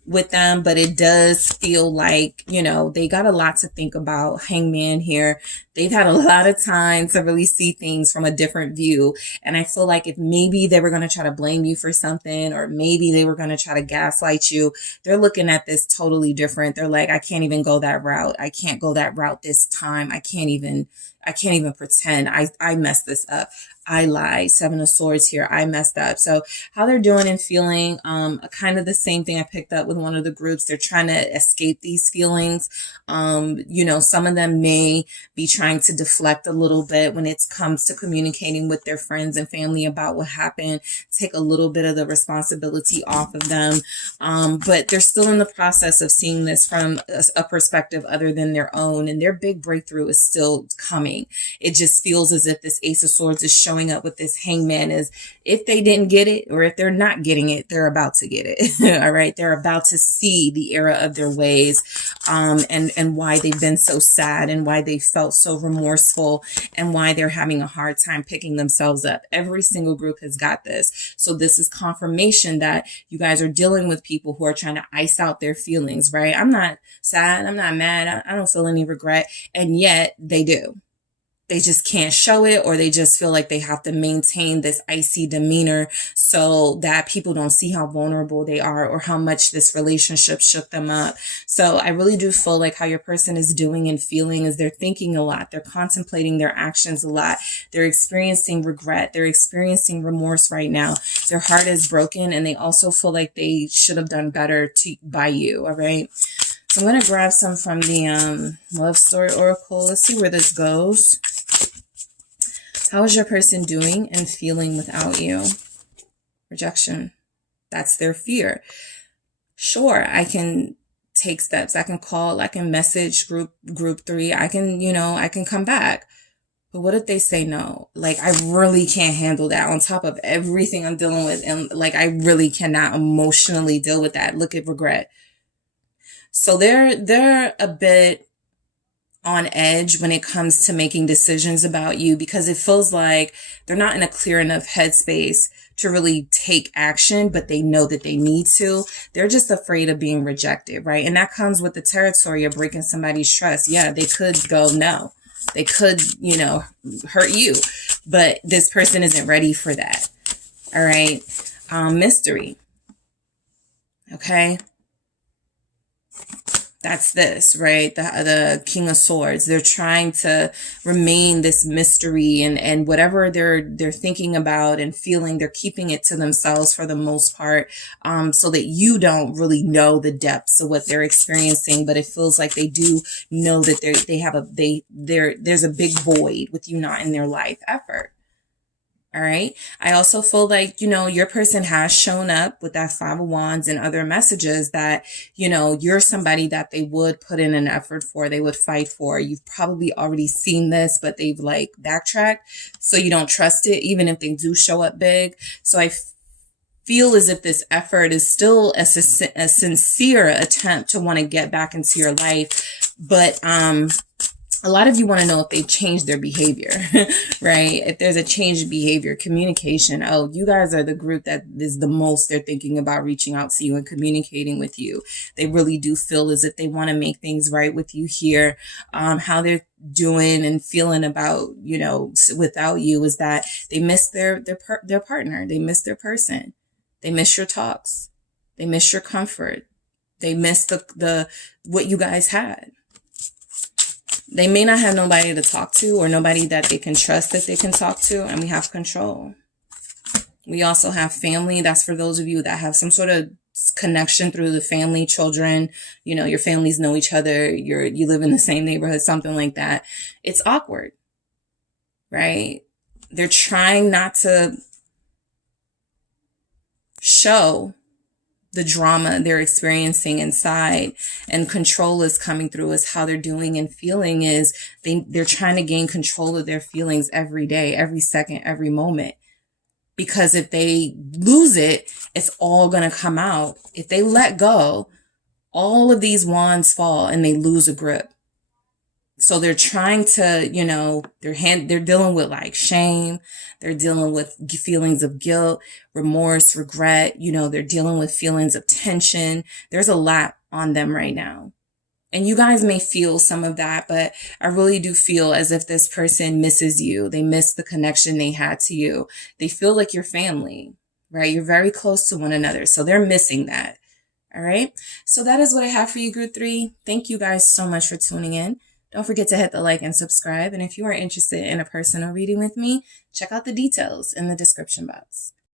with them, but it does feel like, you know, they got a lot to think about. Hangman here. They've had a lot of time to really see things from a different view. And I feel like if maybe they were going to try to blame you for something, or maybe they were going to try to gaslight you, they're looking at this totally different. They're like, I can't even go that route. I can't go that route this time. I can't even pretend I messed this up. I lied. Seven of Swords here. I messed up. So how they're doing and feeling, kind of the same thing I picked up with one of the groups. They're trying to escape these feelings. You know, some of them may be trying to deflect a little bit when it comes to communicating with their friends and family about what happened, take a little bit of the responsibility off of them. But they're still in the process of seeing this from a perspective other than their own, and their big breakthrough is still coming. It just feels as if this Ace of Swords is showing up with this Hangman, as if they didn't get it, or if they're not getting it, they're about to get it. All right. They're about to see the error of their ways, and why they've been so sad, and why they felt so remorseful, and why they're having a hard time picking themselves up. Every single group has got this. So this is confirmation that you guys are dealing with people who are trying to ice out their feelings, right? I'm not sad. I'm not mad. I don't feel any regret. And yet they do. They just can't show it, or they just feel like they have to maintain this icy demeanor so that people don't see how vulnerable they are, or how much this relationship shook them up. So I really do feel like how your person is doing and feeling is they're thinking a lot. They're contemplating their actions a lot. They're experiencing regret. They're experiencing remorse right now. Their heart is broken, and they also feel like they should have done better by you. All right. So I'm going to grab some from the Love Story Oracle. Let's see where this goes. How is your person doing and feeling without you? Rejection. That's their fear. Sure, I can take steps. I can call. I can message group 3. I can come back. But what if they say no? Like, I really can't handle that on top of everything I'm dealing with. And like, I really cannot emotionally deal with that. Look at regret. So they're a bit on edge when it comes to making decisions about you, because it feels like they're not in a clear enough headspace to really take action, but they know that they need to. They're just afraid of being rejected, right? And that comes with the territory of breaking somebody's trust. Yeah, they could go no. They could, hurt you, but this person isn't ready for that. All right. Mystery. Okay. That's this, right? The King of Swords. They're trying to remain this mystery, and whatever they're thinking about and feeling, they're keeping it to themselves for the most part, so that you don't really know the depths of what they're experiencing. But it feels like they do know that there's a big void with you not in their life. Effort. All right. I also feel like, your person has shown up with that 5 of Wands and other messages that, you're somebody that they would put in an effort for, they would fight for. You've probably already seen this, but they've backtracked. So you don't trust it, even if they do show up big. So I feel as if this effort is still a sincere attempt to want to get back into your life. But, a lot of you want to know if they've changed their behavior, right? If there's a change in behavior, communication. Oh, you guys are the group that is the most they're thinking about reaching out to you and communicating with you. They really do feel as if they want to make things right with you here. How they're doing and feeling about, without you is that they miss their partner. They miss their person. They miss your talks. They miss your comfort. They miss the what you guys had. They may not have nobody to talk to, or nobody that they can trust that they can talk to, and we have control. We also have family. That's for those of you that have some sort of connection through the family, children, your families know each other, you live in the same neighborhood, something like that. It's awkward, right? They're trying not to show the drama they're experiencing inside, and control is coming through as how they're doing and feeling is they're trying to gain control of their feelings every day, every second, every moment. Because if they lose it, it's all going to come out. If they let go, all of these wands fall and they lose a grip. So they're trying to, they're dealing with like shame. They're dealing with feelings of guilt, remorse, regret. They're dealing with feelings of tension. There's a lot on them right now. And you guys may feel some of that, but I really do feel as if this person misses you. They miss the connection they had to you. They feel like you're family, right? You're very close to one another. So they're missing that. All right. So that is what I have for you, Group 3. Thank you guys so much for tuning in. Don't forget to hit the like and subscribe. And if you are interested in a personal reading with me, check out the details in the description box.